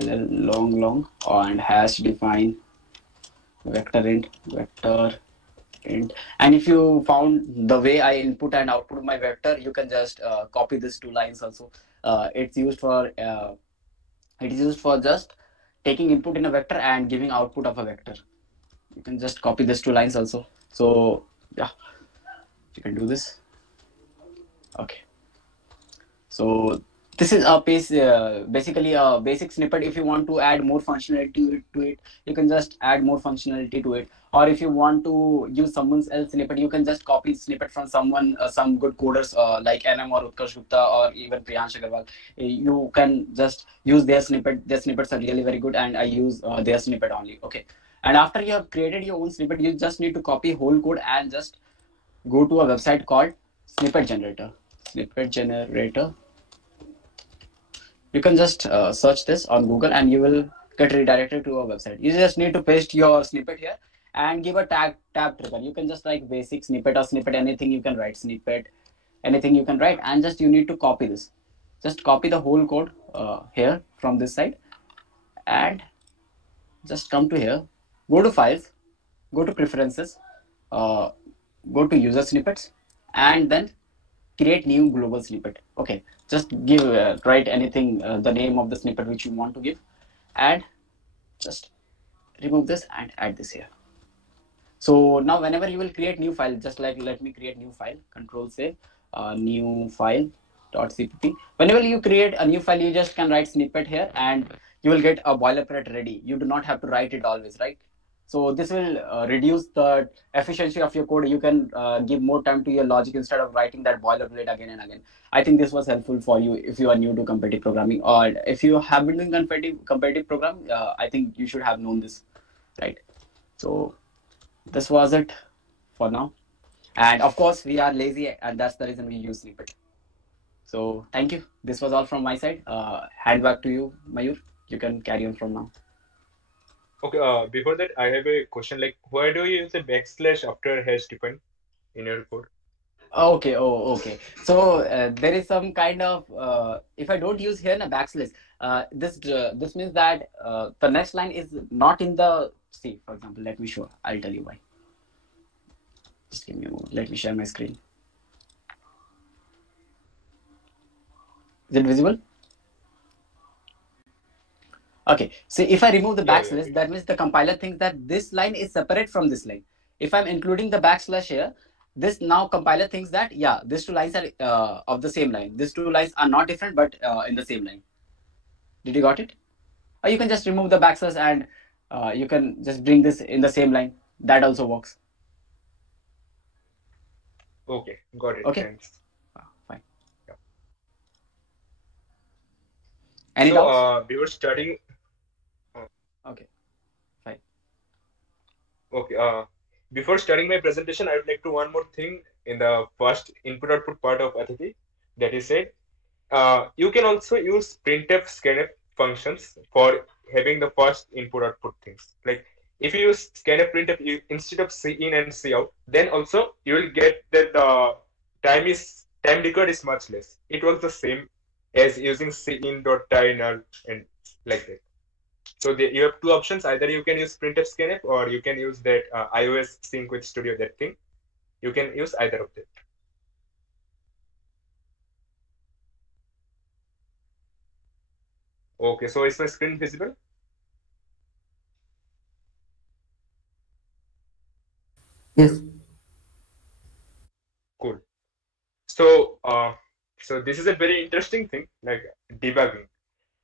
long and hash define vector int. And if you found the way I input and output my vector, you can just copy these 2 lines also. It's used for just taking input in a vector and giving output of a vector. You can just copy these 2 lines also. So yeah, you can do this. Okay. So this is basically a basic snippet. If you want to add more functionality to it, you can just add more functionality to it. Or if you want to use someone else's snippet, you can just copy snippet from someone, some good coders like NM or Utkarsh Gupta or even Priyansh Agarwal. You can just use their snippet. Their snippets are really very good, and I use their snippet only. Okay. And after you have created your own snippet, you just need to copy whole code and just go to a website called Snippet Generator. Snippet Generator. You can just search this on Google, and you will get redirected to a website. You just need to paste your snippet here and give a tab trigger. You can just write basic snippet or snippet, anything you can write, snippet, anything you can write, and just you need to copy this. Just copy the whole code here from this side, and just come to here, go to files, go to preferences, go to user snippets, and then create new global snippet. Okay, just give write anything, the name of the snippet which you want to give, and just remove this and add this here. So now whenever you will create new file, just like let me create new file, control save, new file .cpp. Whenever you create a new file, you just can write snippet here, and you will get a boilerplate ready. You do not have to write it always, right? So this will reduce the efficiency of your code. You can give more time to your logic instead of writing that boilerplate again and again. I think this was helpful for you if you are new to competitive programming, or if you have been doing competitive programming. I think you should have known this, right? So this was it for now. And of course, we are lazy, and that's the reason we use snippet. So thank you. This was all from my side. Hand back to you, Mayur. You can carry on from now. Okay, before that, I have a question. Like, why do you use a backslash after hash define in your code? Okay. Okay. So there is some kind of if I don't use here a backslash, this means that the next line is not in the C. For example, let me show. I'll tell you why. Just give me a moment. Let me share my screen. Is it visible? Okay, so if I remove the backslash, that means the compiler thinks that this line is separate from this line. If I'm including the backslash here, this now compiler thinks that, yeah, these 2 lines are of the same line. These 2 lines are not different, but in the same line. Did you got it? Or you can just remove the backslash, and you can just bring this in the same line. That also works. Okay, got it. Okay. Thanks. Fine. Yeah. Any doubts? We were starting. Okay, fine. Okay. before starting my presentation, I would like to one more thing in the first input-output part of Atithi that is said. You can also use printf, scanf functions for having the first input-output things. Like if you use scanf printf instead of cin and cout, then also you will get that the time required is much less. It works the same as using cin.tie null and like that. So you have two options. Either you can use printf scanf or you can use that iOS sync with Studio, that thing. You can use either of them. Okay, so is my screen visible? Yes. Cool. So this is a very interesting thing, like debugging.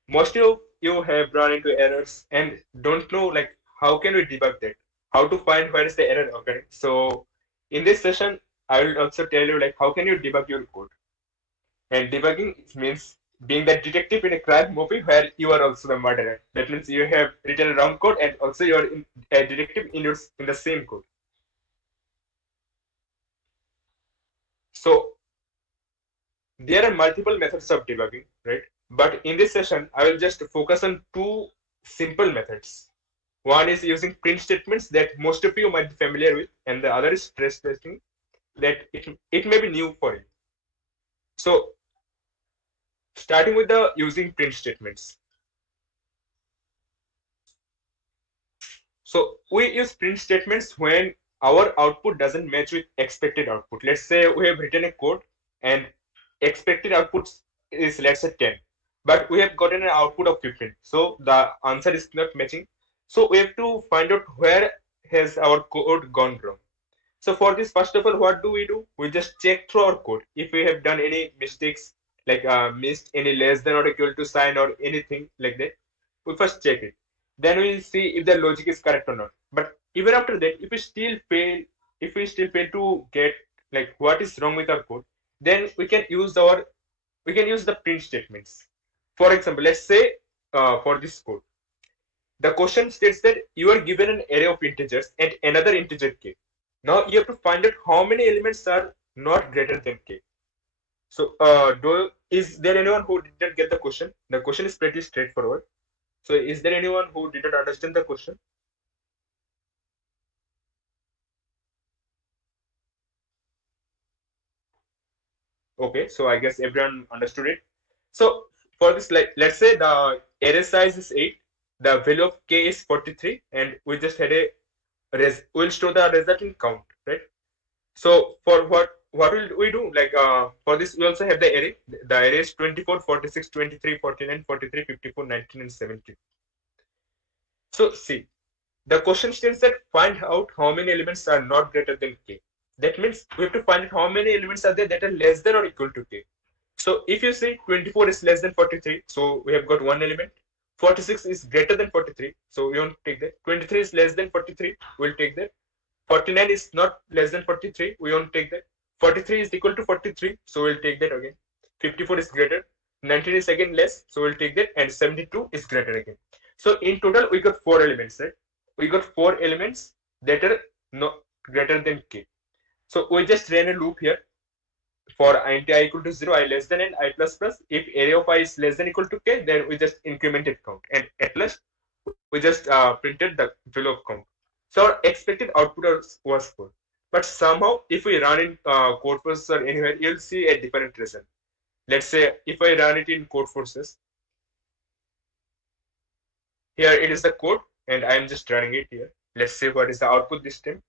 Most of you have run into errors and don't know like how can we debug that? How to find where is the error occurring? So in this session, I will also tell you like how can you debug your code. And debugging means being the detective in a crime movie where you are also the murderer. That means you have written a wrong code and also you are a detective in the same code. So there are multiple methods of debugging, right? But in this session, I will just focus on two simple methods. One is using print statements that most of you might be familiar with, and the other is stress testing that it may be new for you. So starting with the using print statements. So we use print statements when our output doesn't match with expected output. Let's say we have written a code and expected output is, let's say, 10, but we have gotten an output of 15. So the answer is not matching. So we have to find out where has our code gone wrong. So for this, first of all, what do? We just check through our code. If we have done any mistakes, like missed any less than or equal to sign or anything like that, we first check it. Then we see if the logic is correct or not. But even after that, if we still fail to get like what is wrong with our code, then we can use the print statements. For example, let's say for this code, the question states that you are given an array of integers and another integer k. Now you have to find out how many elements are not greater than k. So is there anyone who didn't get the question? The question is pretty straightforward. So is there anyone who didn't understand the question? Okay, so I guess everyone understood it. So for this, like, let's say the array size is 8, the value of k is 43, and we just had we'll store the result in count, right? So for what will we do? Like for this, we also have the array. The array is 24, 46, 23, 49, 43, 54, 19, and 17. So see, the question states that find out how many elements are not greater than k. That means we have to find out how many elements are there that are less than or equal to k. So if you say 24 is less than 43, so we have got one element. 46 is greater than 43, so we won't take that. 23 is less than 43, we'll take that. 49 is not less than 43, we won't take that. 43 is equal to 43, so we'll take that again. 54 is greater. 19 is again less, so we'll take that. And 72 is greater again. So in total, we got 4 elements, right? We got 4 elements that are not greater than k. So we just ran a loop here. For int I equal to 0, I less than n, I plus plus. If array of I is less than equal to k, then we just incremented count. And at last, we just printed the value of count. So our expected output was 4. But somehow, if we run in Codeforce or anywhere, you'll see a different result. Let's say if I run it in Codeforces, here it is the code, and I'm just running it here. Let's see what is the output this time.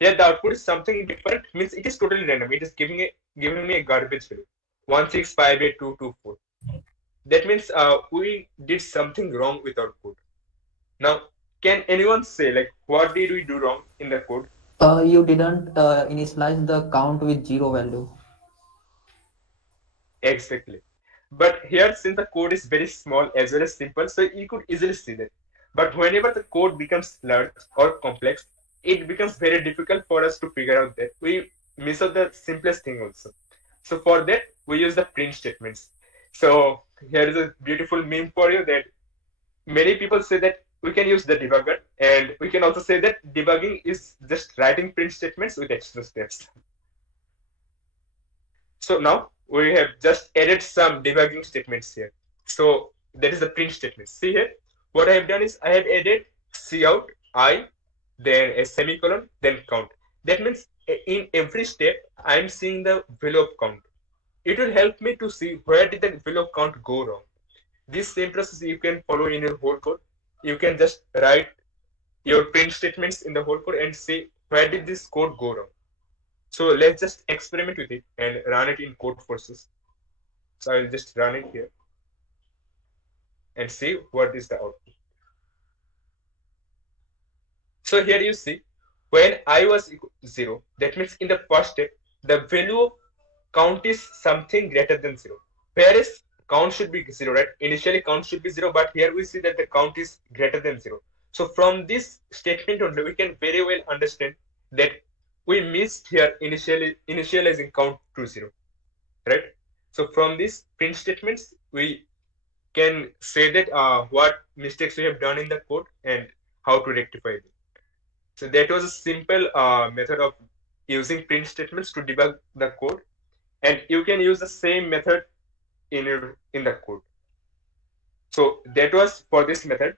Yeah, the output is something different. Means it is totally random. It is giving me a garbage value, 1658224. That means we did something wrong with our code. Now, can anyone say like what did we do wrong in the code? You didn't initialize the count with 0 value. Exactly. But here, since the code is very small as well as simple, so you could easily see that. But whenever the code becomes large or complex, it becomes very difficult for us to figure out that. We miss out the simplest thing also. So for that, we use the print statements. So here is a beautiful meme for you that many people say that we can use the debugger, and we can also say that debugging is just writing print statements with extra steps. So now we have just added some debugging statements here. So that is the print statement. See here, what I have done is I have added cout I, then a semicolon, then count. That means in every step I am seeing the value of count. It will help me to see where did the value of count go wrong. This same process you can follow in your whole code. You can just write your print statements in the whole code and see where did this code go wrong. So let's just experiment with it and run it in code forces. So I will just run it here and see what is the output. So here you see, when I was 0, that means in the first step, the value of count is something greater than 0. Whereas count should be 0, right? Initially count should be 0, but here we see that the count is greater than 0. So from this statement only, we can very well understand that we missed here initializing count to 0, right? So from these print statements, we can say that what mistakes we have done in the code and how to rectify them. So that was a simple method of using print statements to debug the code, and you can use the same method in the code. So that was for this method.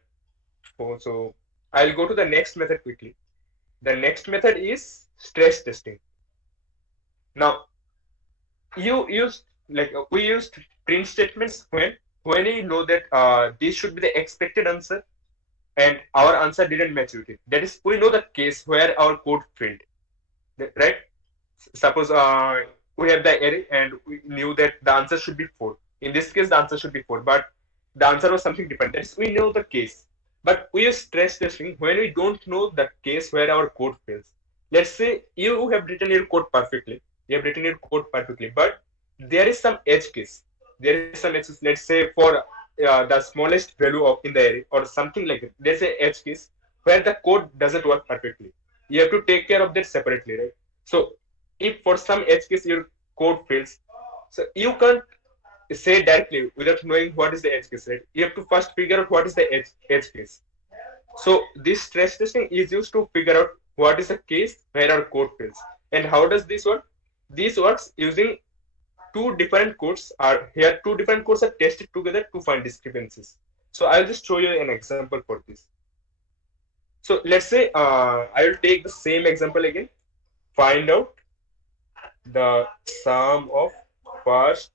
So I'll go to the next method quickly. The next method is stress testing. Now we used print statements when we know that this should be the expected answer and our answer didn't match with it. That is, we know the case where our code failed, right? Suppose we have the array and we knew that the answer should be 4. In this case, the answer should be 4, but the answer was something different. That is, we know the case. But we use stress testing when we don't know the case where our code fails. Let's say you have written your code perfectly. But there is some edge case. There is some edge case. Let's say for the smallest value of in the array or something like that. There's an edge case where the code doesn't work perfectly. You have to take care of that separately, right? So if for some edge case your code fails, so you can't say directly without knowing what is the edge case, right? You have to first figure out what is the edge case. So this stress testing is used to figure out what is the case where our code fails. And how does this work? This works using two different codes are tested together to find discrepancies. So I'll just show you an example for this. So let's say I will take the same example again. Find out the sum of first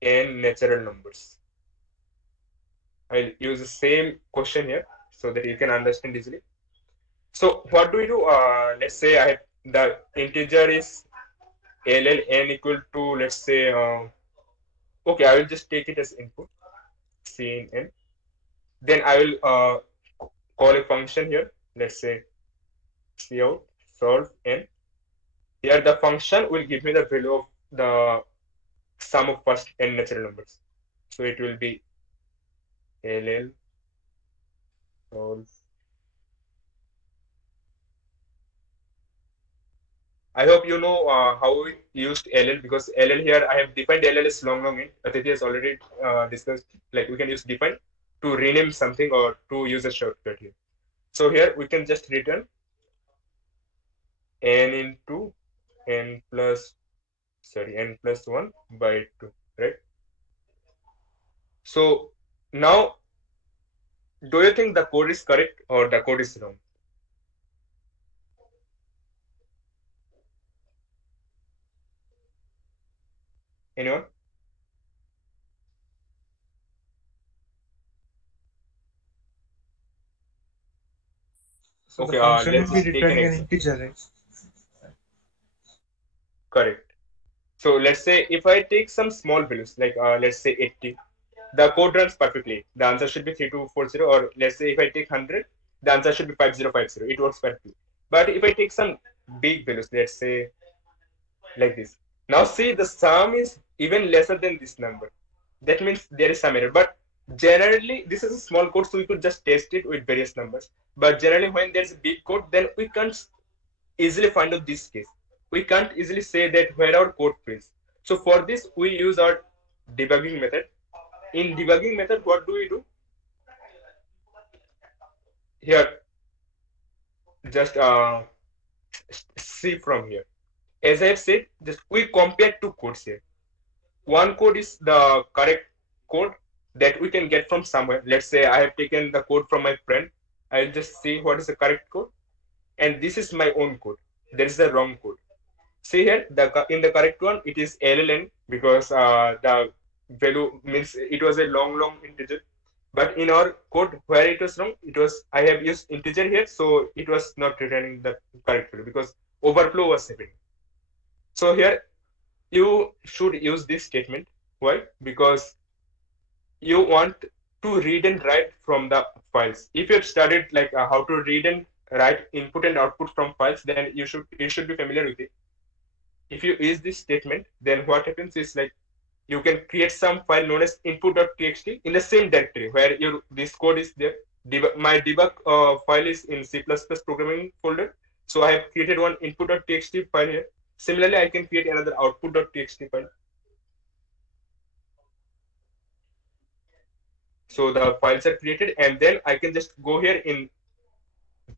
n natural numbers. I'll use the same question here so that you can understand easily. So what do we do? Let's say I have the integer is LLN equal to, let's say, okay, I will just take it as input, C in N. Then I will call a function here, let's say cout solve N. Here the function will give me the value of the sum of first n natural numbers. So it will be LL solve. I hope you know how we used LL, because LL here I have defined LL as long int. Aditya has already discussed, like we can use define to rename something or to use a shortcut here. So here we can just return n into n plus 1 by 2, right? So now, do you think the code is correct or the code is wrong? Anyone? So okay, the function let's will be just take returning an integer, right? Correct. So let's say if I take some small values, like let's say 80, the code runs perfectly. The answer should be 3240, or let's say if I take 100, the answer should be 5050. It works perfectly. But if I take some big values, let's say like this. Now see, the sum is even lesser than this number. That means there is some error. But generally, this is a small code, so we could just test it with various numbers. But generally, when there's a big code, then we can't easily find out this case. We can't easily say that where our code fails. So for this, we use our debugging method. In debugging method, what do we do? here, just see from here. As I have said, just we compare two codes here. One code is the correct code that we can get from somewhere. Let's say I have taken the code from my friend. I'll just see what is the correct code, and this is my own code. That is the wrong code. See here, in the correct one, it is LLN because the value means it was a long integer. But in our code where it was wrong, it was I have used integer here, so it was not returning the correct value because overflow was happening. So here you should use this statement. Why? Because you want to read and write from the files. If you have studied like how to read and write input and output from files, then you should be familiar with it. If you use this statement, then what happens is like you can create some file known as input.txt in the same directory where this code is there. My debug file is in C++ programming folder. So I have created one input.txt file here. Similarly, I can create another output.txt file. So the files are created, and then I can just go here in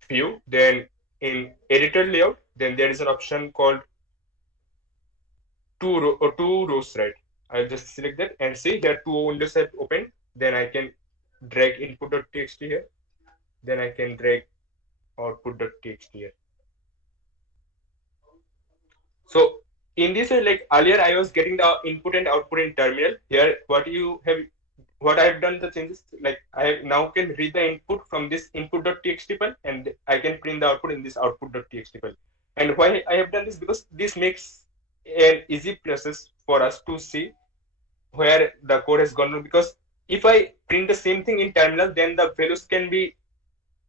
view, then in editor layout, then there is an option called two rows, right? I'll just select that and see here two windows have opened. Then I can drag input.txt here. Then I can drag output.txt here. So in this way, like earlier, I was getting the input and output in terminal. Here, what I have done the changes, like I now can read the input from this input.txt file, and I can print the output in this output.txt file. And why I have done this, because this makes an easy process for us to see where the code has gone wrong. Because if I print the same thing in terminal, then the values can be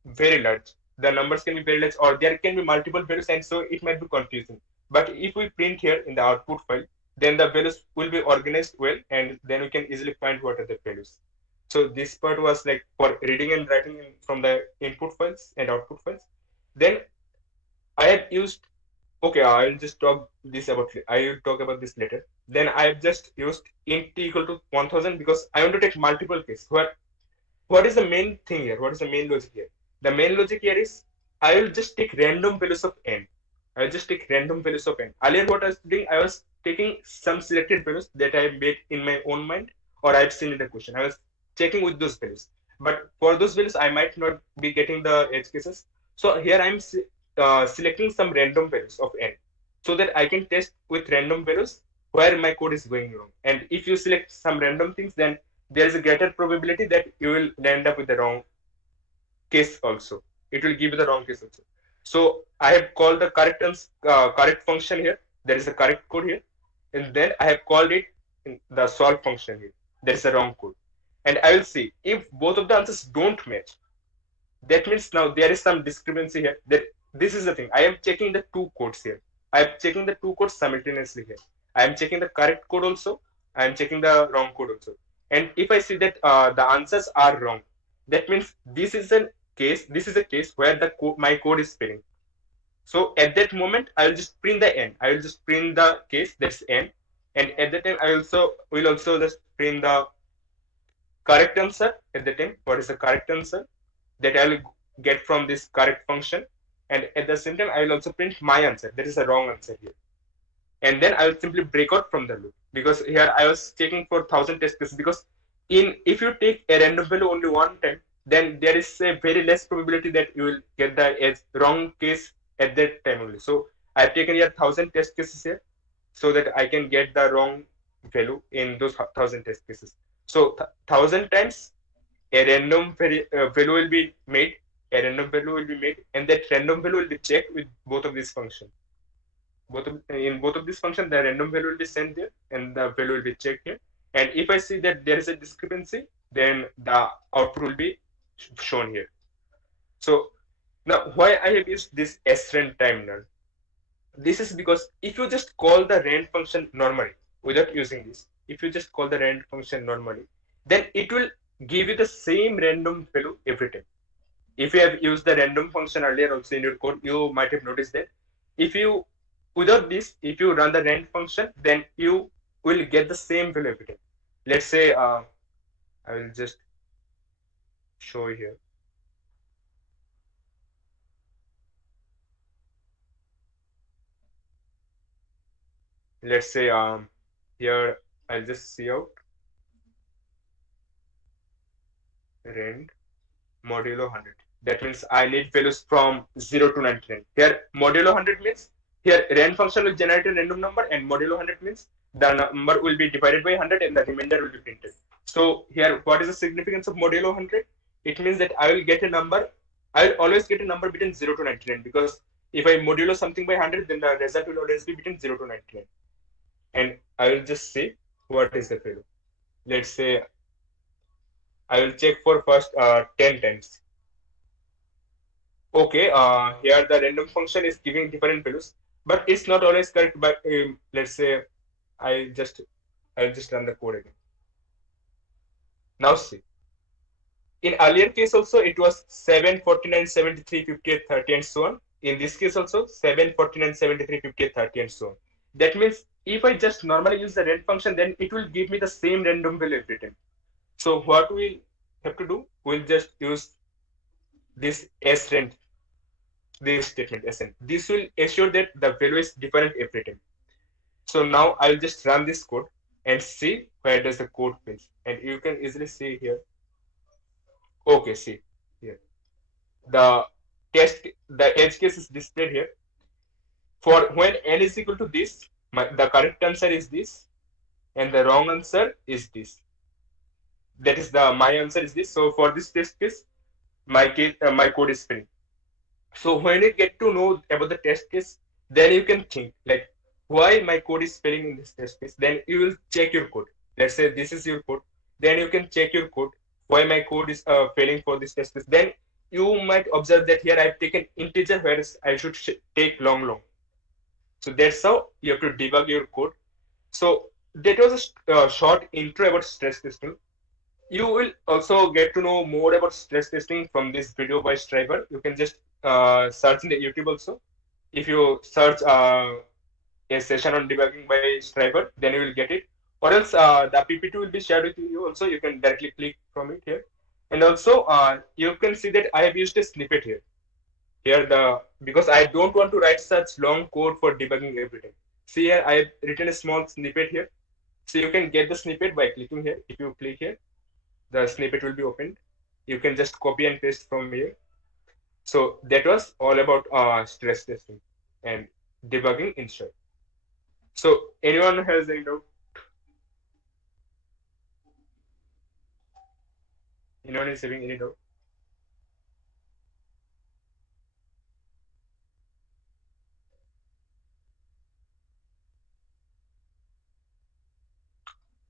very large. The numbers can be very large, or there can be multiple values, and so it might be confusing. But if we print here in the output file, then the values will be organized well, and then we can easily find what are the values. So this part was like for reading and writing from the input files and output files. Then I have used, okay, I'll just talk I will talk about this later. Then I have just used int t equal to 1000 because I want to take multiple cases. What is the main thing here? What is the main logic here? The main logic here is I will just take random values of n. I will just take random values of n. Earlier, what I was doing, I was taking some selected values that I made in my own mind or I've seen in the question. I was checking with those values. But for those values, I might not be getting the edge cases. So here I'm selecting some random values of n so that I can test with random values where my code is going wrong. And if you select some random things, then there is a greater probability that you will end up with the wrong case also. It will give you the wrong case also. So I have called the correct function here. There is a correct code here. And then I have called it in the solve function here. There is a wrong code. And I will see if both of the answers don't match. That means now there is some discrepancy here. This is the thing. I am checking the two codes here. I am checking the two codes simultaneously here. I am checking the correct code also. I am checking the wrong code also. And if I see that the answers are wrong, that means this is a case where my code is failing. So at that moment, I will just print the n. I will just print the case, that's n. And at that time, I will also just print the correct answer at the time. What is the correct answer that I will get from this correct function? And at the same time, I will also print my answer. That is a wrong answer here. And then I will simply break out from the loop, because here I was checking for 1000 test cases. Because if you take a random value only one time, then there is a very less probability that you will get the wrong case at that time only. So I have taken here 1000 test cases here so that I can get the wrong value in those 1000 test cases. So 1000 times a random value will be made. And that random value will be checked with both of these functions. In both of these functions, the random value will be sent there and the value will be checked here. And if I see that there is a discrepancy, then the output will be shown here. So now why I have used this sRuntime null? This is because if you just call the rand function normally without using this, if you just call the rand function normally, then it will give you the same random value every time. If you have used the random function earlier also in your code, you might have noticed that without this, if you run the rand function, then you will get the same value every time. Let's say I will just show you here. let's say here I'll just see out rend modulo 100. That means I need values from 0 to 99. Here modulo 100 means here rand function will generate a random number, and modulo 100 means the number will be divided by 100 and the remainder will be printed. So here, what is the significance of modulo 100? It means that I will get a number. I will always get a number between 0 to 99, because if I modulo something by 100, then the result will always be between 0 to 99. And I will just say what is the value. Let's say I will check for first 10 times. Okay, here the random function is giving different values, but it's not always correct. But let's say I'll just run the code again. Now see, in earlier case also it was 7, 49, 73, 58, 30 and so on. In this case also 7, 49, 73, 58, 30 and so on. That means if I just normally use the rand function, then it will give me the same random value every time. So what we have to do, we'll just use this srand, this statement sn. This will ensure that the value is different every time. So now I'll just run this code and see where does the code fail. And you can easily see here. Okay, see here. The edge case is displayed here. For when n is equal to this, the correct answer is this, and the wrong answer is this. That is my answer is this. So for this test case, my code is failing. So when you get to know about the test case, then you can think like why my code is failing in this test case. Then you will check your code. Let's say this is your code. Then you can check your code. Why my code is failing for this test case. Then you might observe that here I've taken integer, whereas I should take long. So that's how you have to debug your code. So that was a short intro about stress testing. You will also get to know more about stress testing from this video by Striver. You can just search in the YouTube also. If you search a session on debugging by Striver, then you will get it. Or else the PPT will be shared with you also. You can directly click from it here. And also you can see that I have used a snippet here. Because I don't want to write such long code for debugging every time. See here, I have written a small snippet here. So you can get the snippet by clicking here. If you click here, the snippet will be opened. You can just copy and paste from here. So that was all about stress testing and debugging in short. So anyone has any doubt? Anyone is having any doubt?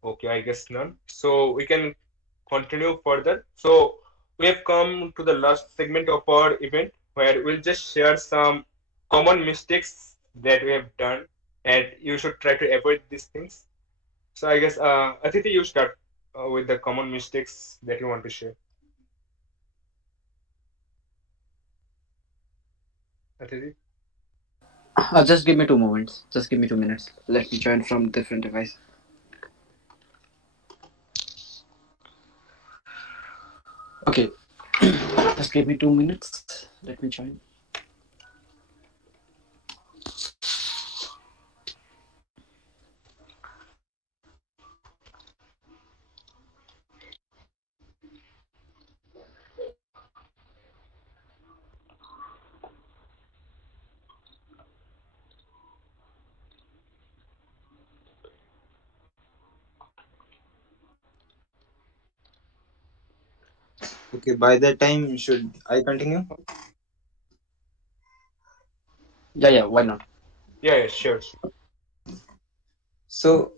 Okay, I guess none. So we can continue further. So we have come to the last segment of our event, where we'll just share some common mistakes that we have done, and you should try to avoid these things. So I guess Aditi, you start with the common mistakes that you want to share. Aditi? Just give me 2 moments. Just give me 2 minutes. Let me join from different device. Okay. Just give me 2 minutes. Let me join. Okay, by that time, should I continue? Yeah, why not? Yeah, sure. So,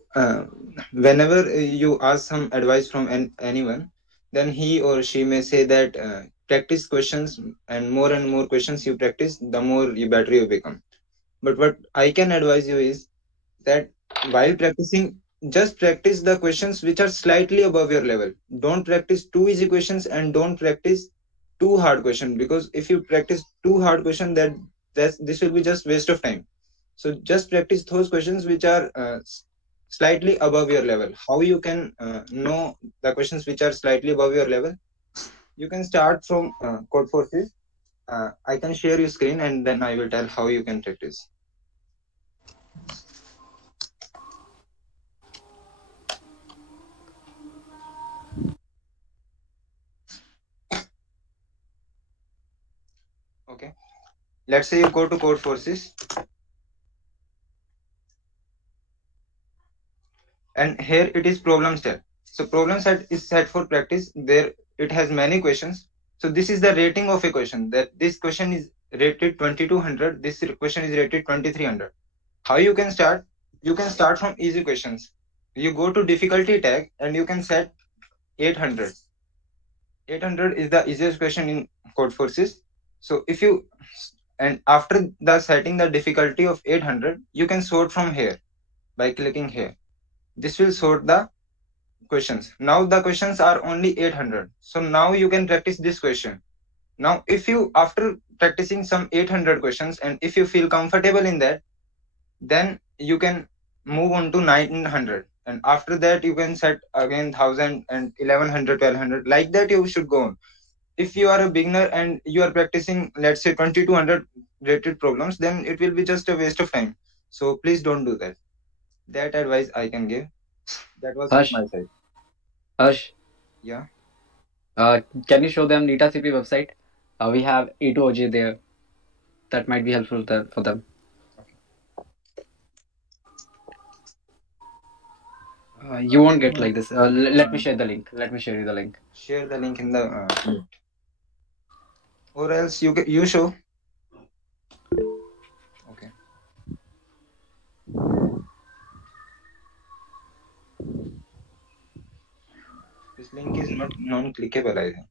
whenever you ask some advice from anyone, then he or she may say that practice questions, and more questions you practice, the more you better you become. But what I can advise you is that while practicing, just practice the questions which are slightly above your level. Don't practice too easy questions, and don't practice too hard questions, because if you practice too hard question, this will be just waste of time. So just practice those questions which are slightly above your level. How you can know the questions which are slightly above your level? You can start from code forces. I can share your screen, and then I will tell how you can practice. Okay, let's say you go to code forces, and here it is problem set. So problem set is set for practice. There it has many questions. So this is the rating of a question, that this question is rated 2200, this question is rated 2300. How you can start? You can start from easy questions. You go to difficulty tag and you can set 800. 800 is the easiest question in code forces. So if you, and after the setting the difficulty of 800, you can sort from here by clicking here. This will sort the questions. Now the questions are only 800. So now you can practice this question. Now if you, after practicing some 800 questions, and if you feel comfortable in that, then you can move on to 1900, and after that you can set again 1000 and 1100, 1200, like that you should go on. If you are a beginner and you are practicing, let's say 2200 rated problems, then it will be just a waste of time. So please don't do that. That advice I can give. That was from my side. Harsh, Yeah. can you show them NITA CP website? We have A2OJ there. That might be helpful for them. You won't get like this. Let me share the link. Let me share you the link. Share the link in the or else you show. Okay. This link is not non-clickable, I think.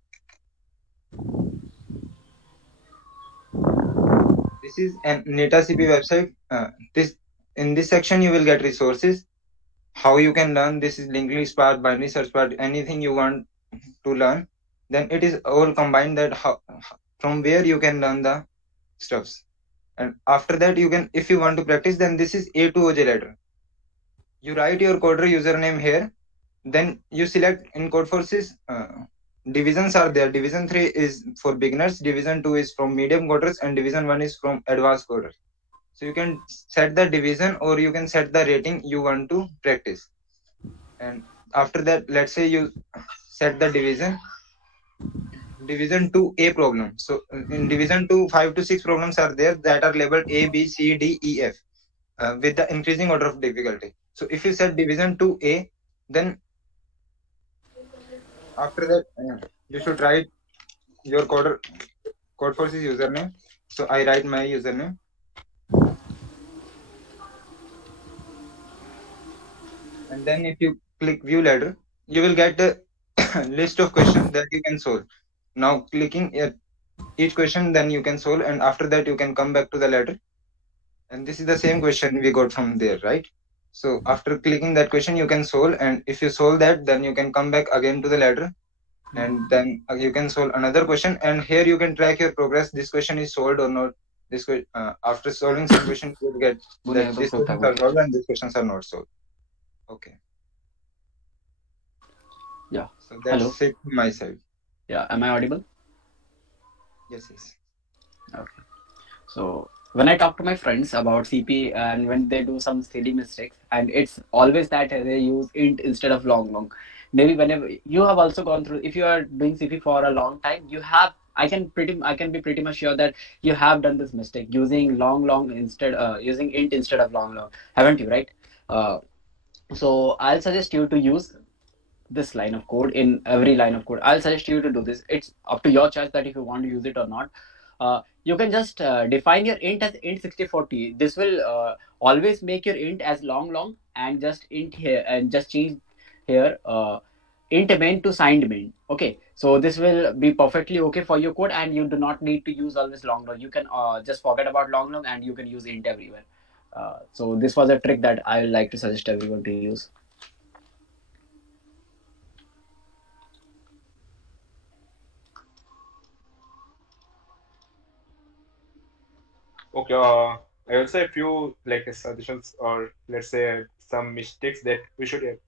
This is an NITA CP website. In this section you will get resources, how you can learn. This is linked list part, binary search part, anything you want to learn. Then it is all combined, that how, from where you can learn the stuffs. And after that you can, if you want to practice, then this is A2OJ letter. You write your coder username here, then you select in code forces. Divisions are there. Division 3 is for beginners, division 2 is from medium coders, and division 1 is from advanced coders. So you can set the division, or you can set the rating you want to practice. And after that, let's say you set the division 2A problem. So in division 2, 5 to 6 problems are there that are labeled A, B, C, D, E, F with the increasing order of difficulty. So if you set division 2A, then after that you should write your code forces username. So I write my username, and then if you click view ladder, you will get a list of questions that you can solve. Now clicking each question, then you can solve, and after that you can come back to the ladder, and this is the same question we got from there, right? So after clicking that question you can solve, and if you solve that, then you can come back again to the ladder, and then you can solve another question, and here you can track your progress. This question is solved or not. This after solving some question, you will get that these questions are solved and these questions are not solved. Okay. Yeah. So that's it from my side. Yeah. Am I audible? Yes. Yes. Okay. So when I talk to my friends about CP, and when they do some silly mistakes, and it's always that they use int instead of long. Maybe whenever you have also gone through, if you are doing CP for a long time, you have. I can be pretty much sure that you have done this mistake using long instead, using int instead of long, haven't you? Right. So I'll suggest you to use this line of code in every line of code. I'll suggest you to do this. It's up to your choice that if you want to use it or not. You can just define your int as int 6040. This will always make your int as long, and just int here, and just change here int main to signed main. Okay, so this will be perfectly okay for your code, and you do not need to use always long. You can just forget about long, and you can use int everywhere. So this was a trick that I would like to suggest everyone to use. Okay, I also have a few like suggestions, or let's say some mistakes that we should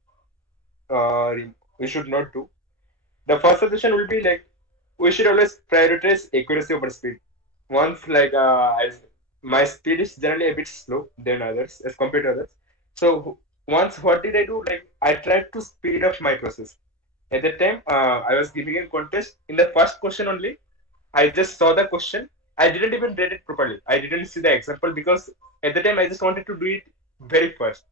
not do. The first suggestion will be like we should always prioritize accuracy over speed. Once my speed is generally a bit slow than others as compared to others. So once what did I do? Like I tried to speed up my process. At that time, I was giving a contest in the first question only. I just saw the question I didn't even read it properly. I didn't see the example because at the time I just wanted to do it very fast.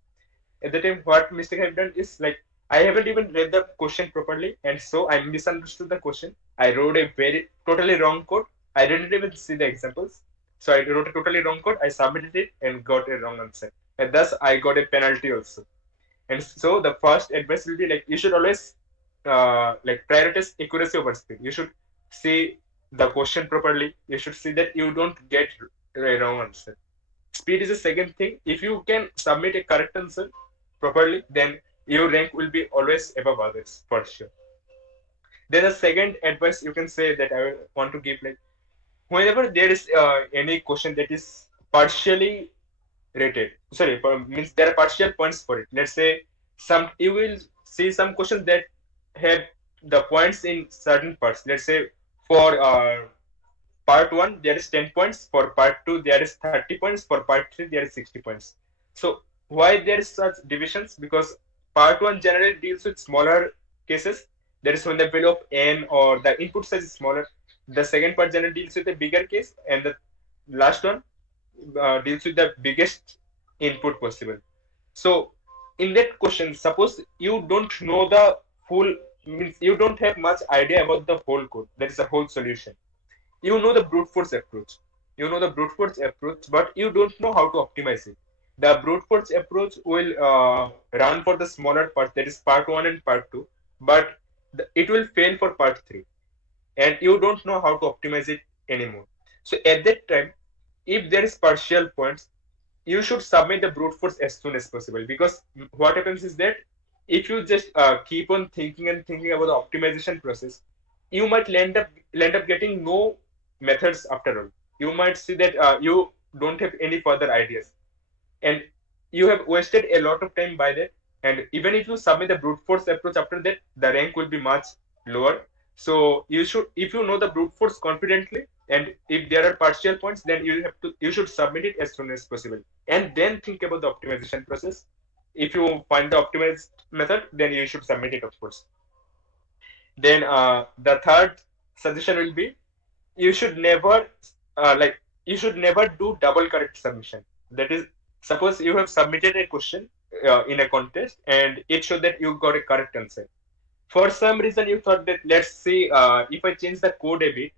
At the time, what mistake I've done is like I haven't even read the question properly, and so I misunderstood the question. I wrote a very totally wrong code. I didn't even see the examples, so I wrote a totally wrong code. I submitted it and got a wrong answer, and thus I got a penalty also. And so the first advice will be like you should always like prioritize accuracy over speed. You should see the question properly. You should see that you don't get a wrong answer. Speed is the second thing. If you can submit a correct answer properly, then your rank will be always above others for sure. Then the second advice you can say that I want to give, like whenever there is any question that is partially rated, sorry, means there are partial points for it. Let's say you will see some questions that have the points in certain parts. Let's say for part 1 there is 10 points, for part 2 there is 30 points, for part 3 there is 60 points. So why there is such divisions? Because part 1 generally deals with smaller cases. That is when the value of n or the input size is smaller. The second part generally deals with a bigger case, and the last one deals with the biggest input possible. So in that question, suppose you don't know the full, means you don't have much idea about the whole code, that is the whole solution. You know the brute force approach. But you don't know how to optimize it. The brute force approach will run for the smaller part, that is part 1 and part 2, but it will fail for part 3, and you don't know how to optimize it anymore. So at that time, if there is partial points, you should submit the brute force as soon as possible, because what happens is that if you just keep on thinking about the optimization process, you might end up getting no methods after all. You might see that you don't have any further ideas, and you have wasted a lot of time by that. And even if you submit the brute force approach after that, the rank will be much lower. So you should, if you know the brute force confidently, and if there are partial points, then you should submit it as soon as possible, and then think about the optimization process. If you find the optimized method, then you should submit it, of course. Then the third suggestion will be you should never do double correct submission. That is, suppose you have submitted a question in a contest and it showed that you got a correct answer. For some reason you thought that, let's see if I change the code a bit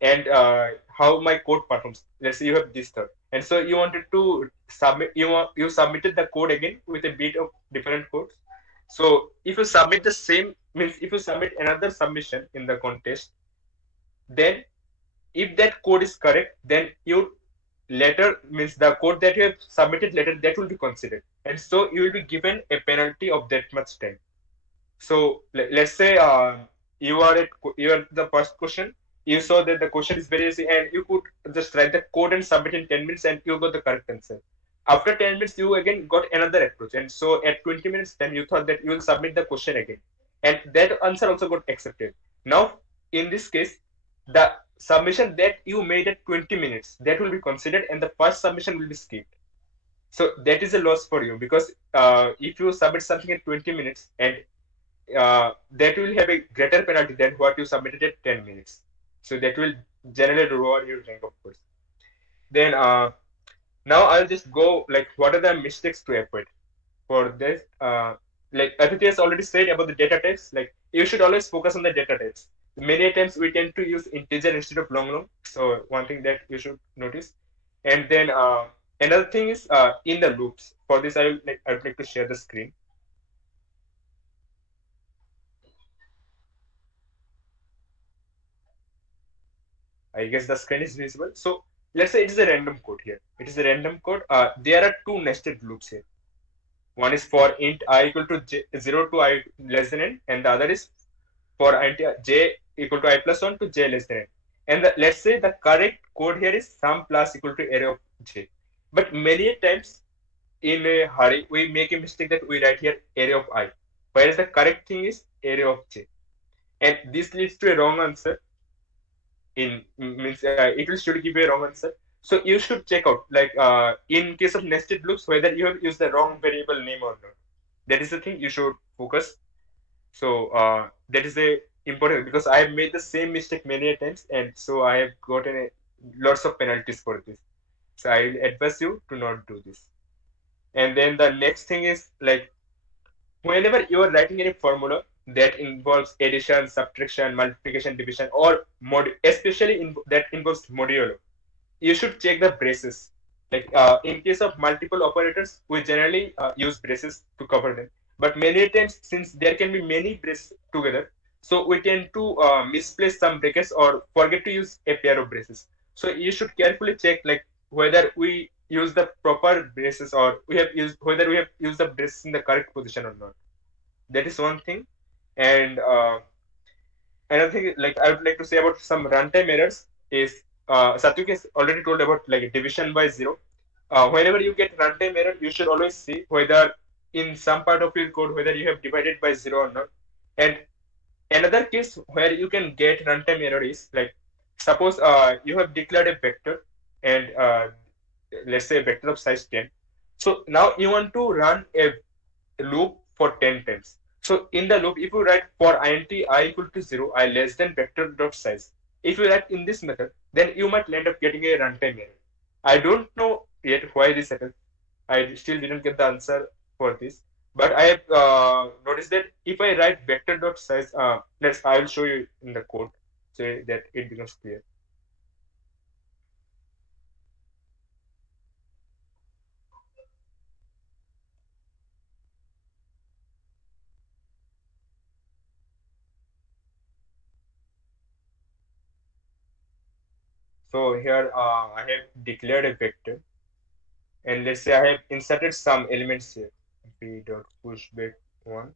and how my code performs. Let's say you have this thought, and so you wanted to submit, you submitted the code again with a bit of different codes. So if you submit the same, means if you submit another submission in the contest, then if that code is correct, then you later, means the code that you have submitted later, that will be considered, and so you will be given a penalty of that much time. So let's say you are the first question, you saw that the question is very easy and you could just write the code and submit in 10 minutes and you got the correct answer. After 10 minutes you again got another approach, and so at 20 minutes then you thought that you will submit the question again, and that answer also got accepted. Now in this case, the submission that you made at 20 minutes, that will be considered, and the first submission will be skipped. So that is a loss for you, because if you submit something at 20 minutes, and that will have a greater penalty than what you submitted at 10 minutes. So that will generally lower your rank, of course. Then now I'll just go like what are the mistakes to avoid for this. Like Aditya has already said about the data types, like you should always focus on the data types. Many times we tend to use integer instead of long. So one thing that you should notice. And then another thing is in the loops. For this, I would like to share the screen. I guess the screen is visible. So let's say it is a random code here. It is a random code. There are two nested loops here. One is for int I equal to 0 to I less than n, and the other is for int j equal to I plus 1 to j less than n. And let's say the correct code here is sum plus equal to array of j. But many times in a hurry, we make a mistake that we write here array of I, whereas the correct thing is array of j. And this leads to a wrong answer. It will should give you a wrong answer. So you should check out, like in case of nested loops, whether you have used the wrong variable name or not. That is the thing you should focus. So that is a important because I have made the same mistake many times, and so I have gotten lots of penalties for this. So I will advise you to not do this. And then the next thing is like whenever you are writing any formula that involves addition, subtraction, multiplication, division, or especially that involves modulo, you should check the braces. Like in case of multiple operators, we generally use braces to cover them. But many times, since there can be many braces together, so we tend to misplace some brackets or forget to use a pair of braces. So you should carefully check like whether we use the proper braces or whether we have used the braces in the correct position or not. That is one thing. And another thing, like I would like to say about some runtime errors is Satyuk has already told about like division by zero. Whenever you get runtime error, you should always see whether in some part of your code whether you have divided by zero or not. And another case where you can get runtime error is like suppose you have declared a vector and let's say a vector of size 10. So now you want to run a loop for 10 times. So in the loop, if you write for int I equal to 0, I less than vector dot size. If you write in this method, then you might end up getting a runtime error. I don't know yet why this happened. I still didn't get the answer for this. But I have noticed that if I write vector dot size, I will show you in the code so that it becomes clear. So here I have declared a vector, and let's say I have inserted some elements here. V dot push back 1.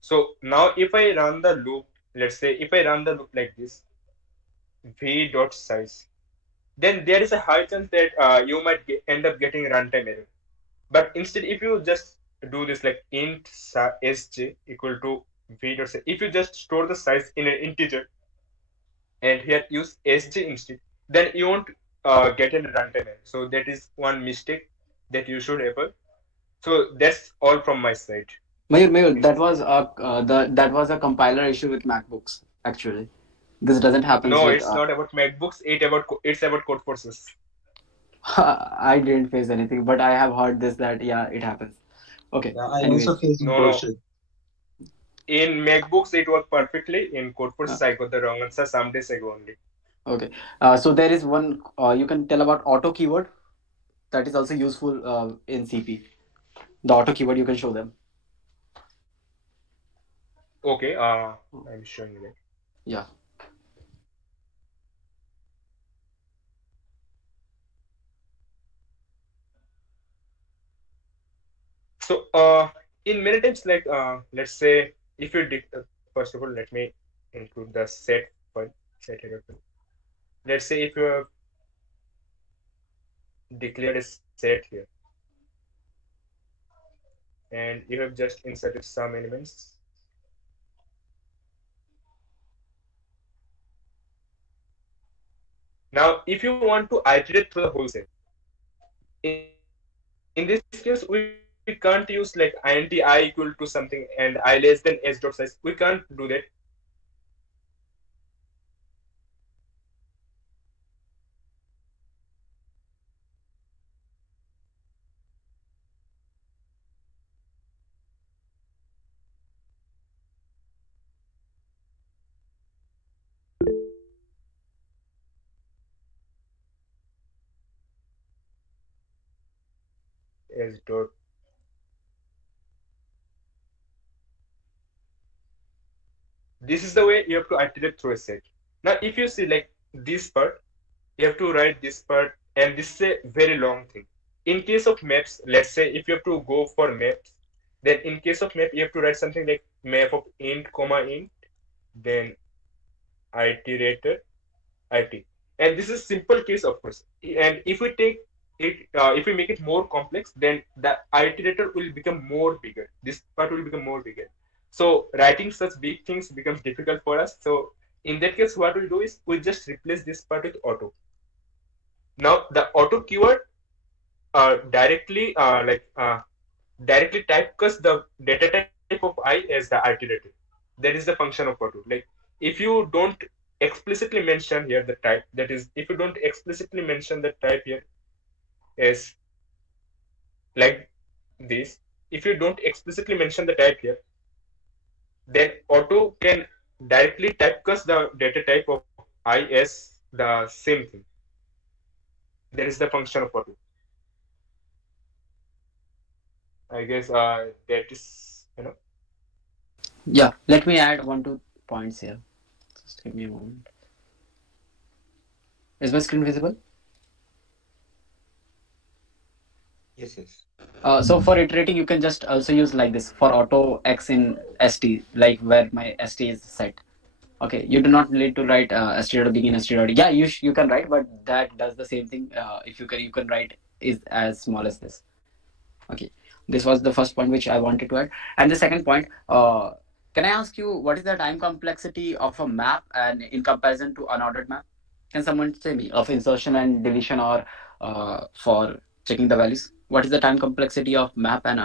So now if I run the loop, let's say if I run the loop like this, v dot size, then there is a high chance that you might end up getting runtime error. But instead, if you just do this like int sj equal to v dot size, if you just store the size in an integer and here use sj instead, then you won't get a runtime error. So that is one mistake that you should avoid. So that's all from my side. Mayur, that was a compiler issue with MacBooks. Actually, this doesn't happen. No, it's not about MacBooks. It's about code forces. I didn't face anything, but I have heard this that it happens. Okay. Yeah, I also faced bullshit. In MacBooks, it worked perfectly. In code forces, I got the wrong answer some days ago only. Okay. So there is one you can tell about auto keyword that is also useful in CP. The auto keyword you can show them. Okay. I'm showing you that. Yeah. So in many times, like let's say if you did first of all, let me include the set file, set error file. Let's say if you have declared a set here and you have just inserted some elements. Now, if you want to iterate through the whole set, in this case, we can't use like int I equal to something and I less than s dot size. We can't do that. S dot this is the way you have to iterate through a set. Now, if you see like this part, you have to write this part, and this is a very long thing. In case of maps, let's say if you have to go for maps, then in case of map, you have to write something like map of int, comma int, then iterator, it. And this is simple case, of course. And if we take it, if we make it more complex, then the iterator will become more bigger. This part will become more bigger. So writing such big things becomes difficult for us. So in that case, what we'll do is we just replace this part with auto. Now the auto keyword directly directly typecast the data type of I as the iterative. That is the function of for loop. Like if you don't explicitly mention here the type, that is, if you don't explicitly mention the type here as like this, if you don't explicitly mention the type here, then auto can directly typecast the data type of I as the same thing. That is the function of auto. I guess that is, Yeah, let me add 1 2 points here. Just give me a moment. Is my screen visible? Yes, yes. So for iterating, you can just also use like this for auto x in st, like where my st is set. Okay, you do not need to write st begin st. Yeah, you can write, but that does the same thing. If you can write is as small as this. Okay, this was the first point which I wanted to add, and the second point. Can I ask you what is the time complexity of a map and in comparison to unordered map? Can someone say me of insertion and deletion or for checking the values? What is the time complexity of map and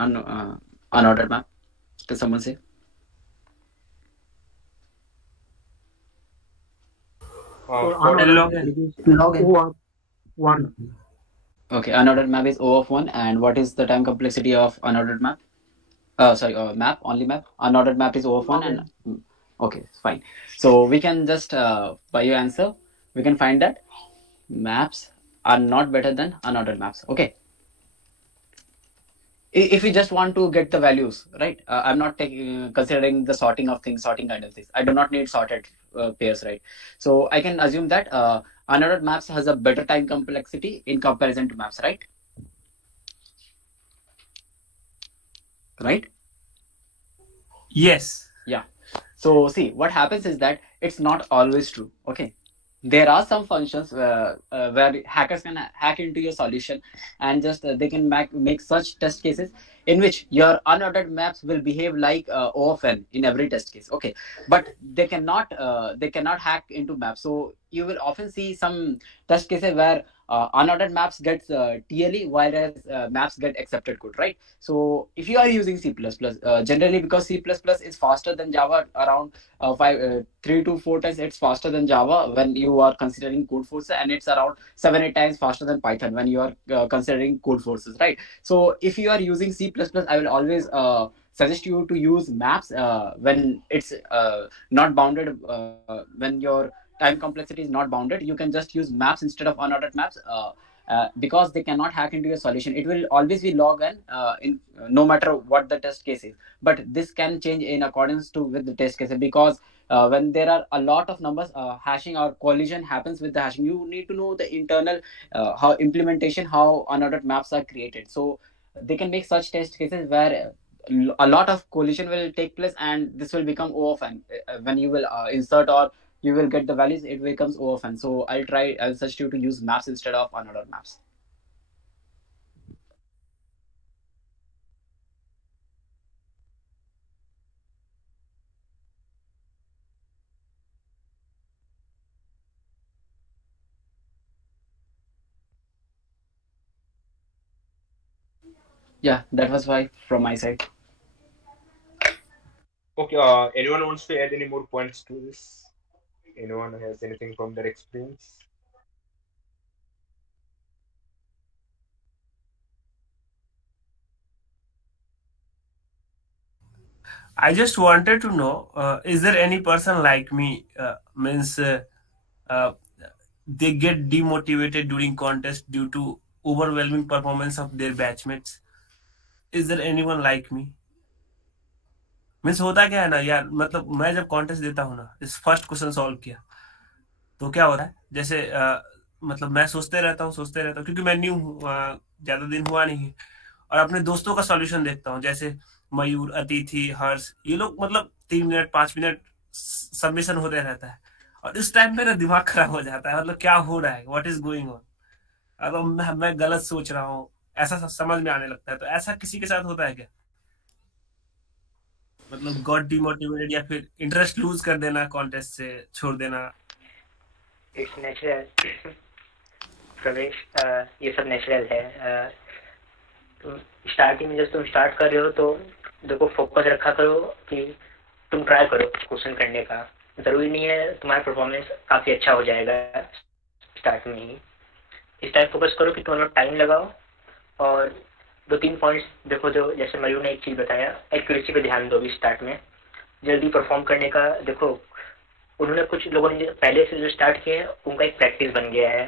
unordered map? Can someone say? log n. Log n. O of 1. Okay, unordered map is O of 1, and what is the time complexity of unordered map? Map, only map. Unordered map is O of 1 and okay, fine. So we can just by your answer, we can find that maps are not better than unordered maps. Okay. If we just want to get the values, right? I'm not considering the sorting of things, sorting kind of things. I do not need sorted pairs, right? So I can assume that unordered maps has a better time complexity in comparison to maps, right? Right? Yes. Yeah. So see, what happens is that it's not always true. Okay. There are some functions where hackers can hack into your solution and just they can make such test cases in which your unordered maps will behave like O of n in every test case. Okay, but they cannot hack into maps. So you will often see some test cases where unordered maps gets TLE, whereas maps get accepted code, right? So if you are using C++, generally because C++ is faster than Java around 3 to 4 times it's faster than Java when you are considering code forces, and it's around 7-8 times faster than Python when you are considering code forces, right? So if you are using C++, I will always suggest you to use maps when it's not bounded, when your time complexity is not bounded. You can just use maps instead of unordered maps. Because they cannot hack into your solution. It will always be log n in no matter what the test case is. But this can change in accordance to with the test case, because when there are a lot of numbers, hashing or collision happens with the hashing. You need to know the internal how implementation, how unordered maps are created. So they can make such test cases where a lot of collision will take place, and this will become O of n. When you will insert or you will get the values, it becomes O of n. So I'll suggest you to use maps instead of unordered maps. Yeah, that was why from my side. Okay, anyone wants to add any more points to this? Anyone has anything from their experience? I just wanted to know, is there any person like me, they get demotivated during contest due to overwhelming performance of their batchmates? Is there anyone like me? Means होता क्या है ना यार, मतलब मैं जब contest देता हूँ ना, इस फर्स्ट क्वेश्चन सॉल्व किया तो क्या हो रहा है, जैसे मतलब मैं सोचते रहता हूँ क्योंकि मैं न्यू हूँ, ज्यादा दिन हुआ नहीं है, और अपने दोस्तों का सॉल्यूशन देखता हूँ, जैसे मयूर, अतिथि, हर्ष, ये लोग मतलब 3 मिनट 5 मिनट सबमिशन होते रहता है, और इस टाइम मेरा दिमाग खराब हो जाता है, मतलब क्या हो रहा है, व्हाट इज गोइंग ऑन, मतलब मैं गलत सोच रहा हूँ, ऐसा समझ में आने लगता है। तो ऐसा किसी के साथ होता है क्या, मतलब गॉट डिमोटिवेटेड या फिर इंटरेस्ट लूज कर देना, कॉन्टेस्ट से छोड़ देना? इट्स नेचुरल प्रवेश, ये सब नेचुरल है। स्टार्टिंग में जब तुम स्टार्ट कर रहे हो तो देखो फोकस रखा करो कि तुम ट्राई करो क्वेश्चन करने का। जरूरी नहीं है तुम्हारा परफॉर्मेंस काफी अच्छा हो जाएगा स्टार्ट में ही। इस टाइप फोकस करो कि तुम टाइम लगाओ और 2-3 पॉइंट्स देखो। जो जैसे मयूर ने एक चीज बताया, एक्यूरेसी पे ध्यान दो भी स्टार्ट में, जल्दी परफॉर्म करने का। देखो उन्होंने कुछ लोगों ने पहले से जो स्टार्ट किया है उनका एक प्रैक्टिस बन गया है,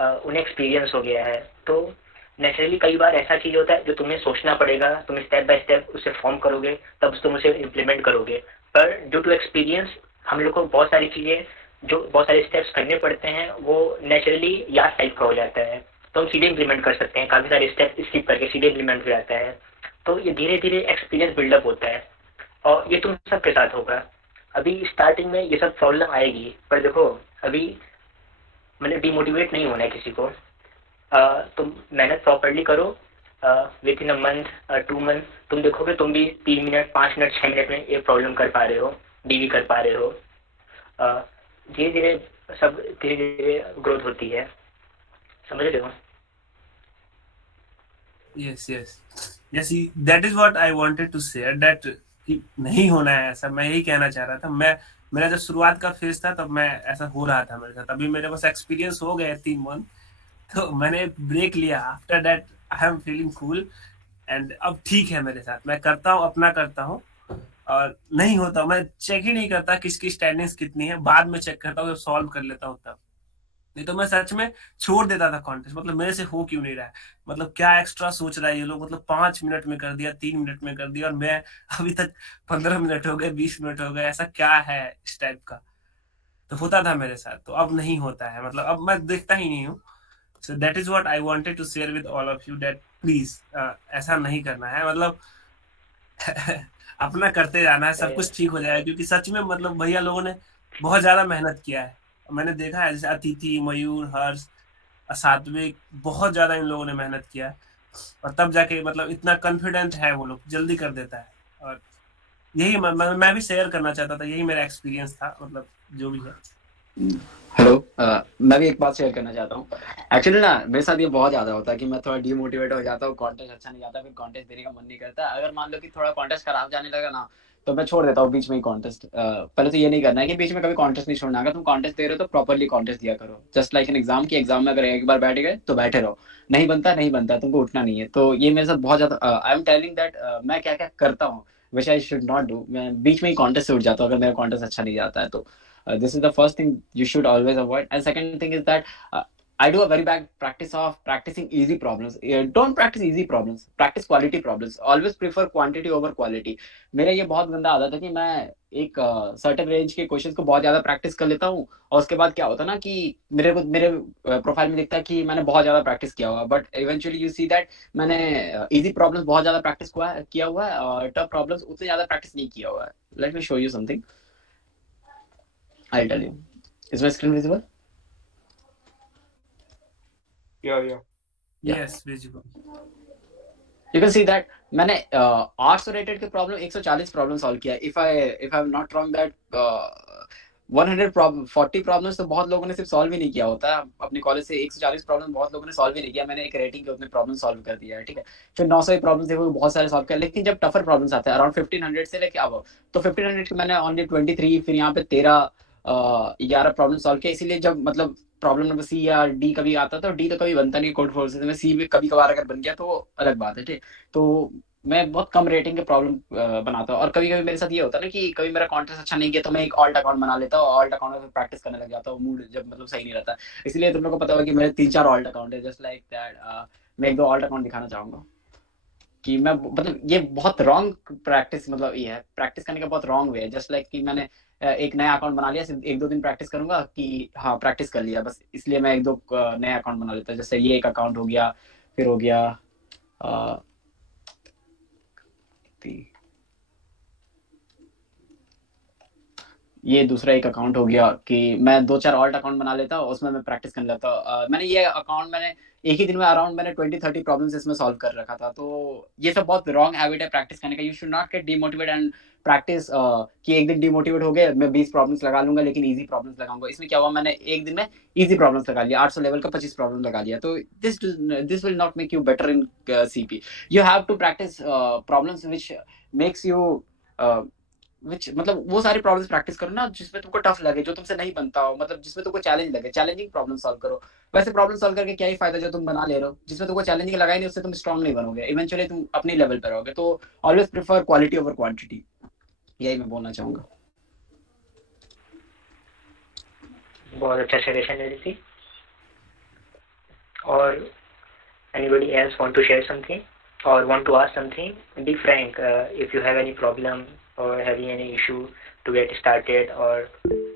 उन्हें एक्सपीरियंस हो गया है। तो नेचुरली कई बार ऐसा चीज होता है जो तुम्हें सोचना पड़ेगा, तुम स्टेप बाय स्टेप उसे फॉर्म करोगे तब तुम उसे इम्प्लीमेंट करोगे। पर ड्यू टू एक्सपीरियंस हम लोग को बहुत सारी चीजें, जो बहुत सारे स्टेप्स करने पड़ते हैं, वो नेचुरली याद टाइप का हो जाता है, तो हम सीधे इम्प्लीमेंट कर सकते हैं। काफी सारे स्टेप स्किप करके सीधे इम्प्लीमेंट हो जाता है। तो ये धीरे धीरे एक्सपीरियंस बिल्डअप होता है और ये तुम सबके साथ होगा। अभी स्टार्टिंग में ये सब प्रॉब्लम आएगी, पर देखो अभी मतलब डिमोटिवेट नहीं होना है किसी को। तुम मेहनत प्रॉपरली करो, with in a month 2 month तुम देखोगे तुम भी 3 मिनट 5 मिनट 6 मिनट में ये प्रॉब्लम कर पा रहे हो, डीवी कर पा रहे हो। धीरे धीरे सब धीरे धीरे ग्रोथ होती है, समझ रहे हो? yes that is what I wanted to say, that नहीं होना है ऐसा, मैं यही कहना चाह रहा था। मेरा जब शुरुआत का फेज था तब मैं ऐसा हो रहा था मेरे साथ। अभी मेरे पास एक्सपीरियंस हो गया 3 मंथ, तो मैंने ब्रेक लिया। After that I am feeling cool and अब ठीक है मेरे साथ। मैं करता हूँ, अपना करता हूँ और नहीं होता मैं चेक ही नहीं करता किसकी स्टैंडिंग्स कितनी है, बाद में चेक करता हूँ जब सॉल्व कर लेता हूँ तब। नहीं तो मैं सच में छोड़ देता था कॉन्टेस्ट, मतलब मेरे से हो क्यों नहीं रहा है, मतलब क्या एक्स्ट्रा सोच रहा है ये लोग, मतलब 5 मिनट में कर दिया, 3 मिनट में कर दिया और मैं अभी तक 15 मिनट हो गए, 20 मिनट हो गए, ऐसा क्या है इस टाइप का। तो होता था मेरे साथ, तो अब नहीं होता है, मतलब अब मैं देखता ही नहीं हूँ। So that is what I wanted to share with all of you, that please ऐसा नहीं करना है, मतलब अपना करते जाना है, सब कुछ ठीक हो जाएगा। क्योंकि सच में मतलब भैया लोगों ने बहुत ज्यादा मेहनत किया है, मैंने देखा है। जैसे अतिथि, मयूर, हर्ष, सात्विक, बहुत ज्यादा इन लोगों ने मेहनत किया है और तब जाके मतलब इतना कॉन्फिडेंट है वो लोग, जल्दी कर देता है। और यही मैं भी शेयर करना चाहता था, यही मेरा एक्सपीरियंस था, मतलब जो भी है। हेलो, मैं भी एक बात शेयर करना चाहता हूँ। एक्चुअली ना मेरे साथ ये बहुत ज्यादा होता है कि मैं थोड़ा डीमोटिवेट हो जाता हूँ, कॉन्टेस्ट अच्छा नहीं जाता, फिर कॉन्टेस्ट देने का मन नहीं करता। अगर मान लो कि थोड़ा कॉन्टेस्ट खराब जाने लगा ना, तो मैं छोड़ देता हूँ बीच में ही कॉन्टेस्ट। पहले तो ये नहीं करना है कि बीच में कभी कॉन्टेस्ट नहीं छोड़ना। अगर तुम कॉन्टेस्ट दे रहे हो तो प्रॉपरली कॉन्टेस्ट दिया करो, जस्ट लाइक एन एग्जाम की। एग्जाम में अगर एक बार बैठ गए तो बैठे रहो, नहीं बनता नहीं बनता, तुमको उठना नहीं है। तो ये मेरे साथ बहुत ज्यादा, आई एम टेलिंग दैट मैं क्या क्या करता हूँ विच आई शुड नॉट डू। मैं बीच में ही कॉन्टेस्ट से उठ जाता हूँ अगर मेरा कॉन्टेस्ट अच्छा नहीं जाता है तो। This is the first thing you should always avoid. And second thing is that I do a very bad practice of practicing easy problems. Don't practice easy problems. Practice quality problems. Always prefer quantity over quality. मेरा ये बहुत गंदा आदत है कि मैं एक certain range के क्वेश्चंस को बहुत ज्यादा प्रैक्टिस कर लेता हूँ और उसके बाद क्या होता है ना कि मेरे प्रोफाइल में दिखता है कि मैंने बहुत ज्यादा प्रैक्टिस किया हुआ, but eventually you see that मैंने इजी प्रॉब्लम्स बहुत ज्यादा प्रैक्टिस किया हुआ है और टफ प्रॉब्लम्स उतने ज्यादा प्रैक्टिस नहीं किया हुआ है। Let me show you something, I'll tell you. Is my screen visible? Yeah. Yes, visible. You can see that मैंने आर्ट्स रिलेटेड के प्रॉब्लम 140 प्रॉब्लम सॉल्व किया। if I am not wrong that 140 problems तो बहुत लोगों ने सिर्फ solve ही नहीं किया होता है अपने कॉलेज से। 140 प्रॉब्लम बहुत लोगों ने सॉल्व ही नहीं किया। मैंने एक रेटिंग के उतने प्रॉब्लम सॉल्व कर दिया है, ठीक है। फिर 900 प्रॉब्लम देखो बहुत सारे सॉल्व किया, लेकिन जब टफर प्रॉब्लम्स आते हैं अराउंड 1500 से लेके अब, तो 1500 के मैंने ओनली 23, फिर यहाँ पे 11 प्रॉब्लम सॉल्व किया। इसीलिए जब मतलब प्रॉब्लम नंबर सी या डी कभी आता था, डी तो कभी बनता नहीं कोड फोर्सेस में, सी भी कभी कभार अगर बन गया तो अलग बात है, ठीक। तो मैं बहुत कम रेटिंग के प्रॉब्लम बनाता हूँ। और कभी कभी मेरे साथ ये होता है ना कि कभी मेरा कॉन्टेस्ट अच्छा नहीं गया तो मैं एक ऑल्ट अकाउंट बना लेता हूँ, ऑल्ट अकाउंट में प्रैक्टिस करने लग जाता हूँ मूड जब मतलब सही नहीं रहता। इसलिए तुम लोग को पता होगा कि मेरे 3-4 ऑल्ट अकाउंट है, जस्ट लाइक दैट। मैं 1-2 ऑल्ट अकाउंट दिखाना चाहूंगा कि मैं मतलब ये बहुत रॉन्ग प्रैक्टिस, मतलब ये है प्रैक्टिस करने का बहुत रॉन्ग वे है। जस्ट लाइक कि मैंने एक नया अकाउंट बना लिया, सिर्फ 1-2 दिन प्रैक्टिस करूंगा कि हाँ प्रैक्टिस कर लिया बस, इसलिए मैं 1-2 नए अकाउंट बना लेता हूँ। जैसे ये एक अकाउंट हो गया, फिर हो गया ये दूसरा एक अकाउंट हो गया कि मैं 2-4 ऑल्ट अकाउंट बना लेता हूँ, उसमें मैं प्रैक्टिस कर लेता हूँ। मैंने ये अकाउंट मैंने एक ही दिन में अराउंड मैंने 20-30 प्रॉब्लम्स इसमें सॉल्व कर रखा था। तो ये सब बहुत रॉन्ग हैबिट है प्रैक्टिस करने का। You should not gate demotivate and practice कि एक दिन डिमोटिवेट हो गए, मैं 20 प्रॉब्लम्स लगा लूंगा लेकिन इजी प्रॉब्लम्स लगाऊंगा। इसमें क्या हुआ, मैंने एक दिन में इजी प्रॉब्लम्स लगा लिया, 800 लेवल का 25 प्रॉब्लम लगा लिया। तो this will not make you better in CP. You have to practice problems which makes you मतलब वो सारी प्रॉब्लम्स प्रैक्टिस करो ना जिसमें तुमको टफ लगे, जो तुमसे नहीं बनता हो, मतलब जिसमें तुमको चैलेंज लगे, चैलेंजिंग प्रॉब्लम सॉल्व करो। वैसे प्रॉब्लम सॉल्व करके क्या ही फायदा जो तुम बना ले रहे हो, जिसमें तुमको चैलेंजिंग लगा ही नहीं, उससे तुम स्ट्रांग नहीं बनोगे, इवेंचुअली तुम अपनी लेवल पर रहोगे। तो always prefer quality over quantity, यही मैं बोलना चाहूंगा। बहुत अच्छा सजेशन है ऋषि। और anybody else want to share something or want to ask something? Be frank. If you have any problem or having any issue to get started, or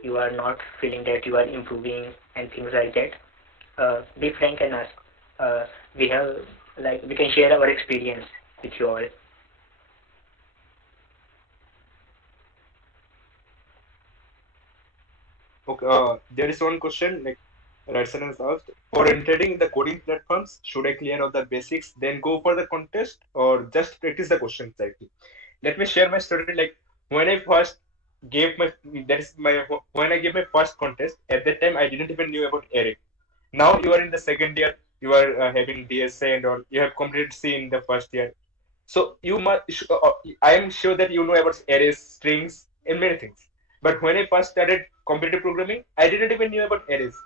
you are not feeling that you are improving and things like that, be frank and ask. We can share our experience with you all. Okay, there is one question like Radson has asked. For entering the coding platforms, should I clear all the basics, then go for the contest, or just practice the questions directly? Let me share my story. Like when I first gave my when I gave my first contest, at that time I didn't even knew about Eric. Now you are in the second year, you are having DSA and all. You have completed C in the first year, so you must. I am sure that you know about arrays, strings, and many things. But when I first started competitive programming, I didn't even knew about arrays.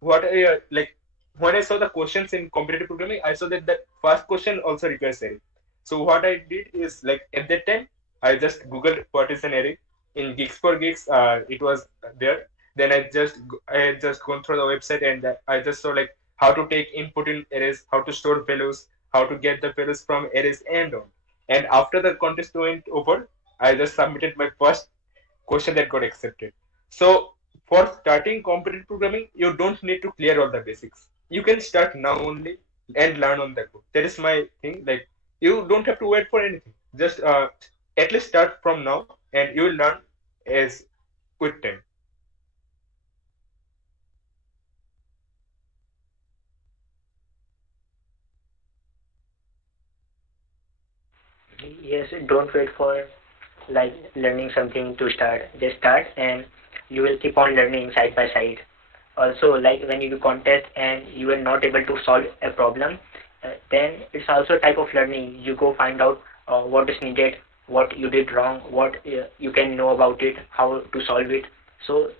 What like when I saw the questions in competitive programming, I saw that the first question also requires array. So what I did is like at that time, I just googled what is an array. In Geeks for Geeks, it was there. Then I had just gone through the website and I just saw like how to take input in arrays, how to store values, how to get the values from arrays and on. And after the contest went over, I just submitted my first question that got accepted. So for starting competitive programming, you don't need to clear all the basics. You can start now only and learn on the go. That is my thing. Like you don't have to wait for anything. Just at least start from now, and you will learn as with time. Yes, don't wait for like learning something to start. Just start and you will keep on learning side by side. Also, like when you do contest and you are not able to solve a problem, then it's also a type of learning. You go find out what is needed, what you did wrong, what you can know about it, how to solve it. So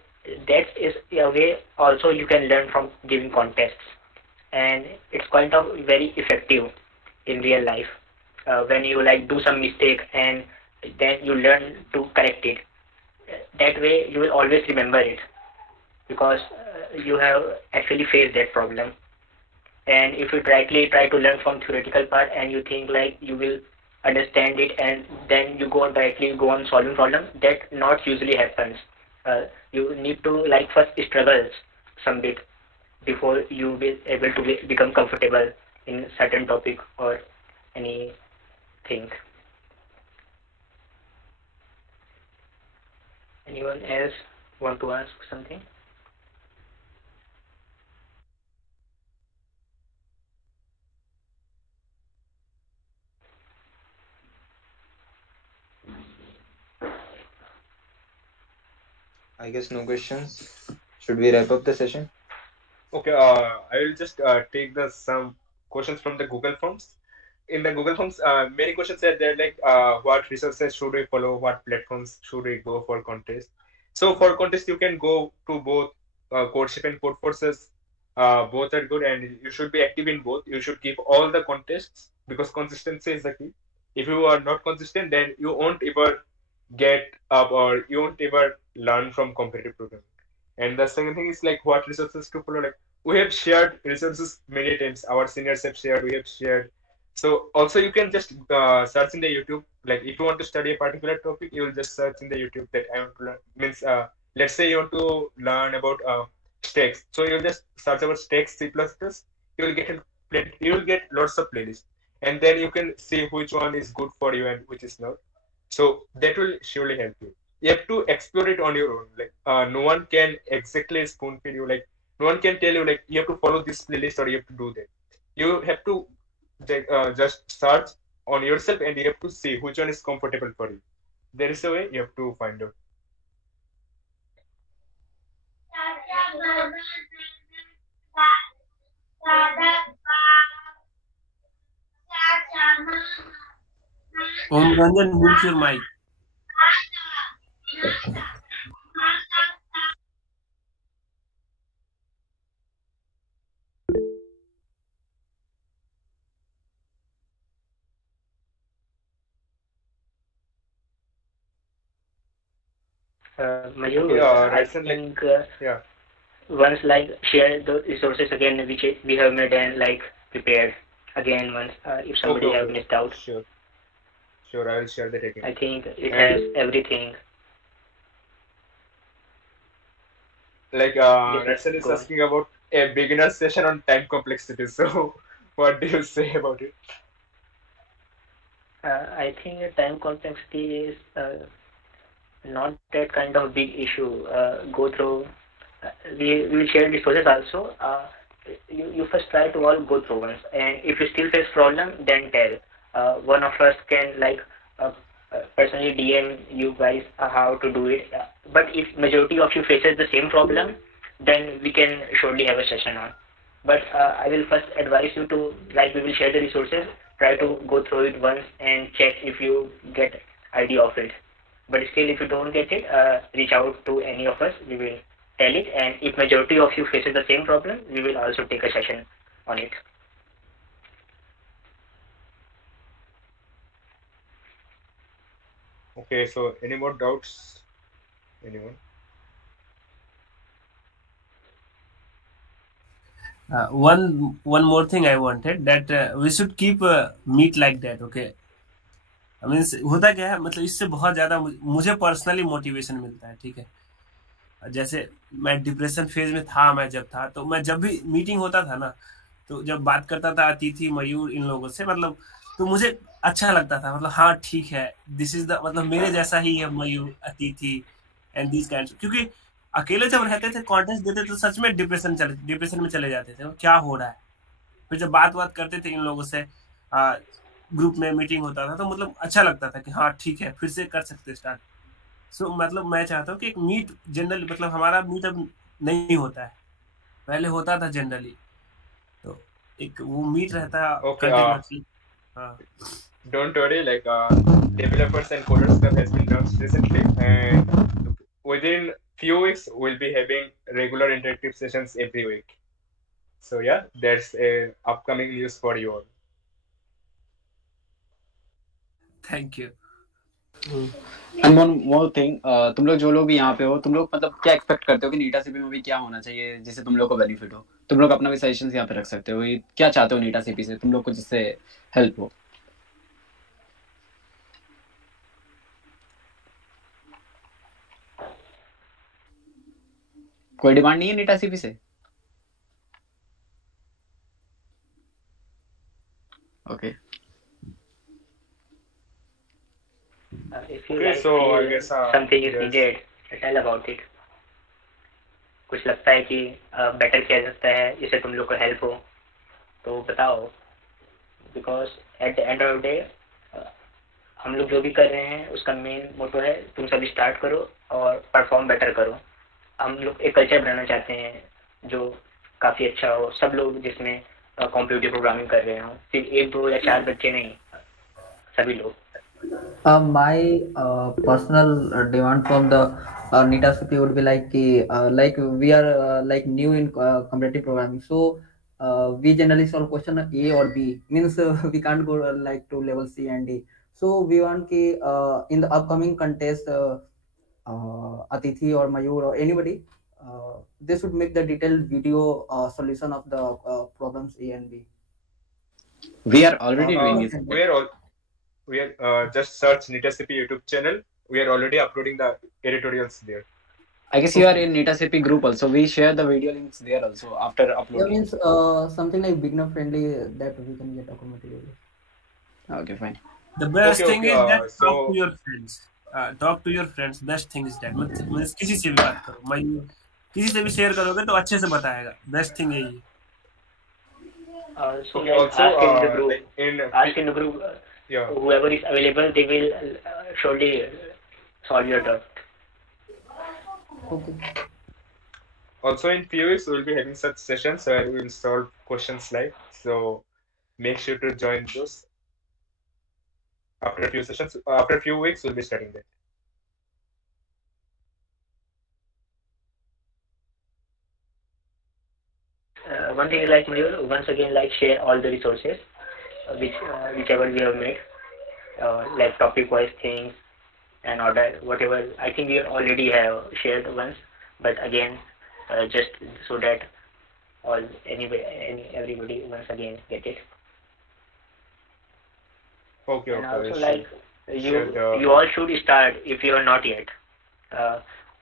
that is a way also you can learn from giving contests, and it's kind of very effective in real life when you like do some mistake and then you learn to correct it. That way you will always remember it because you have actually faced that problem. And if you directly try to learn from theoretical part and you think like you will understand it and then you go on directly go on solving problem, that not usually happens. You need to like first struggle some bit before you be able to become comfortable in certain topic or anything. Anyone else want to ask something? I guess no questions. Should we wrap up the session? Okay, I will just take the some questions from the Google Forms. In the Google Forms, many questions are there like what resources should we follow, what platforms should we go for contest. So for contest, you can go to both CodeShip and CodeForces. Both are good, and you should be active in both. You should keep all the contests because consistency is the key. If you are not consistent, then you won't ever get up or you won't ever learn from competitive programming. And the second thing is like what resources to follow. Like we have shared resources many times. Our seniors have shared. We have shared. So also you can just search in the YouTube. Like if you want to study a particular topic, you will just search in the YouTube that I want to learn. Means let's say you want to learn about stacks. So you just search about stacks C++. You will you will get lots of playlists, and then you can see which one is good for you and which is not. So that will surely help you. you have to explore it on your own. Like no one can exactly spoon feed you. Like no one can tell you like you have to follow this playlist or you have to do that. You have to just search on yourself and you have to see which one is comfortable for you. There is a way you have to find out. Om Ranjan, mute your mic. Mayur, I think yeah. once like share the resources again which we have made and like prepared again once if somebody have missed out. Sure, I will share that again. I think it has everything. Like Russell is asking about a beginner session on time complexity. So what do you say about it? I think time complexity is not that kind of big issue. Go through. We will share resources also. You first try to all go through once, and if you still face problem, then tell. One of us can like personally DM you guys how to do it. But if majority of you faces the same problem, then we can surely have a session on. But I will first advise you to like we will share the resources. Try to go through it once and check if you get idea of it. But still, if you don't get it, reach out to any of us. We will tell it, and if majority of you faces the same problem, we will also take a session on it. Okay, so any more doubts? Anyone? One more thing I wanted that we should keep meet like that. Okay, I mean होता क्या है मतलब इससे बहुत ज्यादा मुझे personally motivation मिलता है. ठीक है, जैसे मैं डिप्रेशन फेज में था, मैं जब था तो मैं जब भी मीटिंग होता था ना, तो जब बात करता था अतिथि मयूर इन लोगों से, मतलब तो मुझे अच्छा लगता था. मतलब हाँ ठीक है, दिस इज द मतलब मेरे जैसा ही है मयूर अतिथि एंड दिस काइंड. क्योंकि अकेले जब रहते थे कॉन्टेस्ट देते तो सच में डिप्रेशन में चले जाते थे, क्या हो रहा है. फिर जब बात करते थे इन लोगों से, ग्रुप में मीटिंग होता था तो मतलब अच्छा लगता था कि हाँ ठीक है फिर से कर सकते स्टार्ट. सो मतलब मैं चाहता हूँ कि एक मीट जनरली मतलब हमारा मीट अब नहीं होता है, पहले होता था जनरली, तो एक वो मीट रहता है continuously. Don't worry, like developers and coders club has been launched recently, and within few weeks we'll be having regular interactive sessions every week. So yeah, there's a upcoming news for you all. Thank you. And one more thing, तुम लोग जो लोग भी यहाँ पे हो, तुम लोग मतलब क्या एक्सपेक्ट करते हो कि नीटा सीपी में भी क्या होना चाहिए जिससे तुम लोग को बेनिफिट हो. तुम लोग अपना भी सजेशंस यहाँ पे रख सकते हो. क्या चाहते हो नीटा सीपी से, तुम लोग को जिससे हेल्प हो. कोई डिमांड नहीं है नीटा सीपी से. Okay. If you like feel something is needed, tell about it. कुछ लगता है कि बेटर किया जा सकता है, इससे तुम लोग को हेल्प हो तो बताओ. Because at the end of the day हम लोग जो भी कर रहे हैं उसका मेन मोटो है तुम सब स्टार्ट करो और परफॉर्म बेटर करो. हम लोग एक कल्चर बनाना चाहते हैं जो काफ़ी अच्छा हो, सब लोग जिसमें कंप्यूटर प्रोग्रामिंग कर रहे हो, सिर्फ 1, 2 या 4 बच्चे नहीं, सभी लोग. My personal demand from the NITA CP would be like we are like new in competitive programming, so we generally solve question A or B, means we can't go like to level C and D. So we want ki in the upcoming contest Atithi or Mayur or anybody, they should make the detailed video solution of the problems A and B. We are already doing it. We are just search NITA CP YouTube channel. We are already uploading the editorials there. I guess you are in NITA CP group also. We share the video links there also after uploading. That means something like beginner friendly that we can get automatically. Okay, fine. The best thing is that talk to your friends. Talk to your friends, best thing is that. मतलब किसी से भी बात करो, मैं किसी से भी शेयर करोगे तो अच्छे से बताएगा, बेस्ट थिंग यही है। So Okay, like also, ask in the group, like yeah. whoever is available, they will surely solve your doubt. Okay. Also, in few weeks, we'll be having such sessions where we'll solve questions live. So make sure to join those. After a few sessions, after a few weeks, we'll be starting that. One thing is like once again, like share all the resources whichever we have made, like topic wise things and order whatever. I think we already have shared once, but again, just so that everybody once again get it. Okay, And okay. also like you all should start if you are not yet.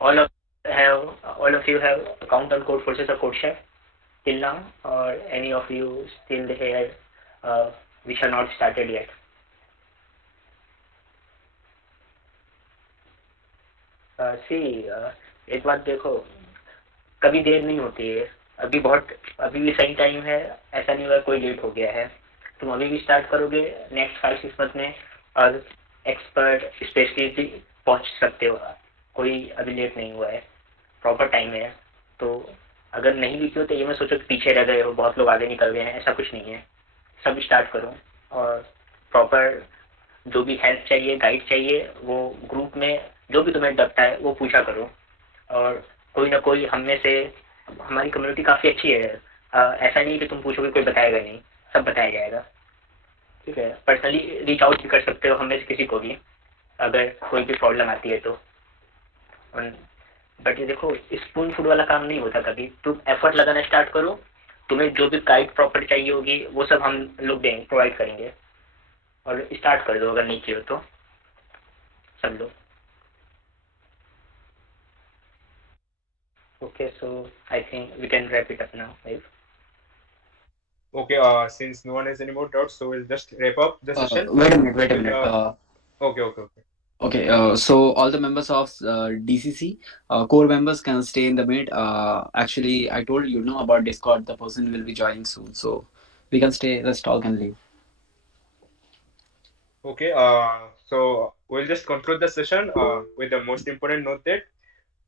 All of you have account on Code Forces or Code Chef till now, or any of you still here which have not started yet? एक बात देखो, कभी देर नहीं होती है, अभी भी सही टाइम है, ऐसा नहीं हुआ कोई लेट हो गया है। तुम अभी भी स्टार्ट करोगे, नेक्स्ट 5-6 मंथ में और एक्सपर्ट स्पेशलिस्ट पहुंच सकते हो। कोई अभी लेट नहीं हुआ है, प्रॉपर टाइम है। तो अगर नहीं लिखी हो तो ये मैं सोचो कि पीछे रह गए हो, बहुत लोग आगे निकल गए हैं, ऐसा कुछ नहीं है। सब स्टार्ट करो और प्रॉपर जो भी हेल्प चाहिए, गाइड चाहिए, वो ग्रुप में जो भी तुम्हें लगता है वो पूछा करो। और कोई ना कोई हम में से, हमारी कम्युनिटी काफ़ी अच्छी है, ऐसा नहीं कि तुम पूछोगे कोई बताएगा नहीं, सब बताया जाएगा। ठीक है, पर्सनली रीच आउट भी कर सकते हो हम में से किसी को भी अगर कोई भी प्रॉब्लम आती है तो। बट ये देखो, स्पून फूड वाला काम नहीं होता कभी। तुम एफर्ट लगाना स्टार्ट करो, तुम्हें जो भी गाइड प्रॉपर चाहिए होगी वो सब हम लोग देंगे, प्रोवाइड करेंगे। और स्टार्ट कर दो अगर नहीं किया तो सब लोग। Okay, so I think we can wrap it up now, right? Okay, since no one has any more doubts, so we'll just wrap up the session. Wait a minute. Okay. Okay, so all the members of DCC, core members can stay in the mid. Actually, I told you about Discord. The person will be joining soon, so we can stay. Let's talk and leave. Okay, so we'll just conclude the session with the most important note that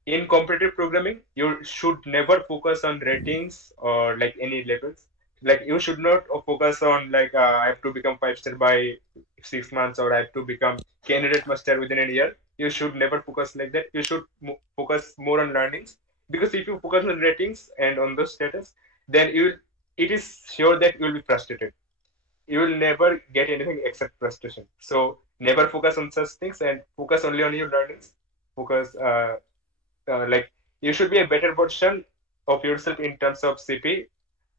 in competitive programming, you should never focus on ratings or like any levels. Like you should not focus on like I have to become 5-star by 6 months or I have to become candidate master within a year. You should never focus like that. You should focus more on learnings, because if you focus on ratings and on those status, then it is sure that you will be frustrated. You will never get anything except frustration. So never focus on such things and focus only on your learnings. Focus like you should be a better version of yourself in terms of CP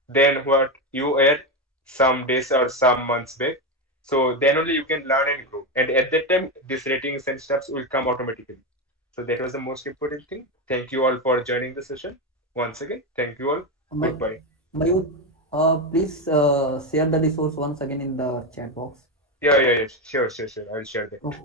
than what you were some days or some months back. So then only you can learn and grow. And at that time, these ratings and stuffs will come automatically. So that was the most important thing. Thank you all for joining the session. Once again, thank you all. Goodbye. Mayur, please share the resource once again in the chat box. Yeah. Sure. I will share that. Okay.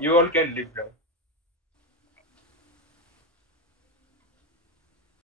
You all can leave now.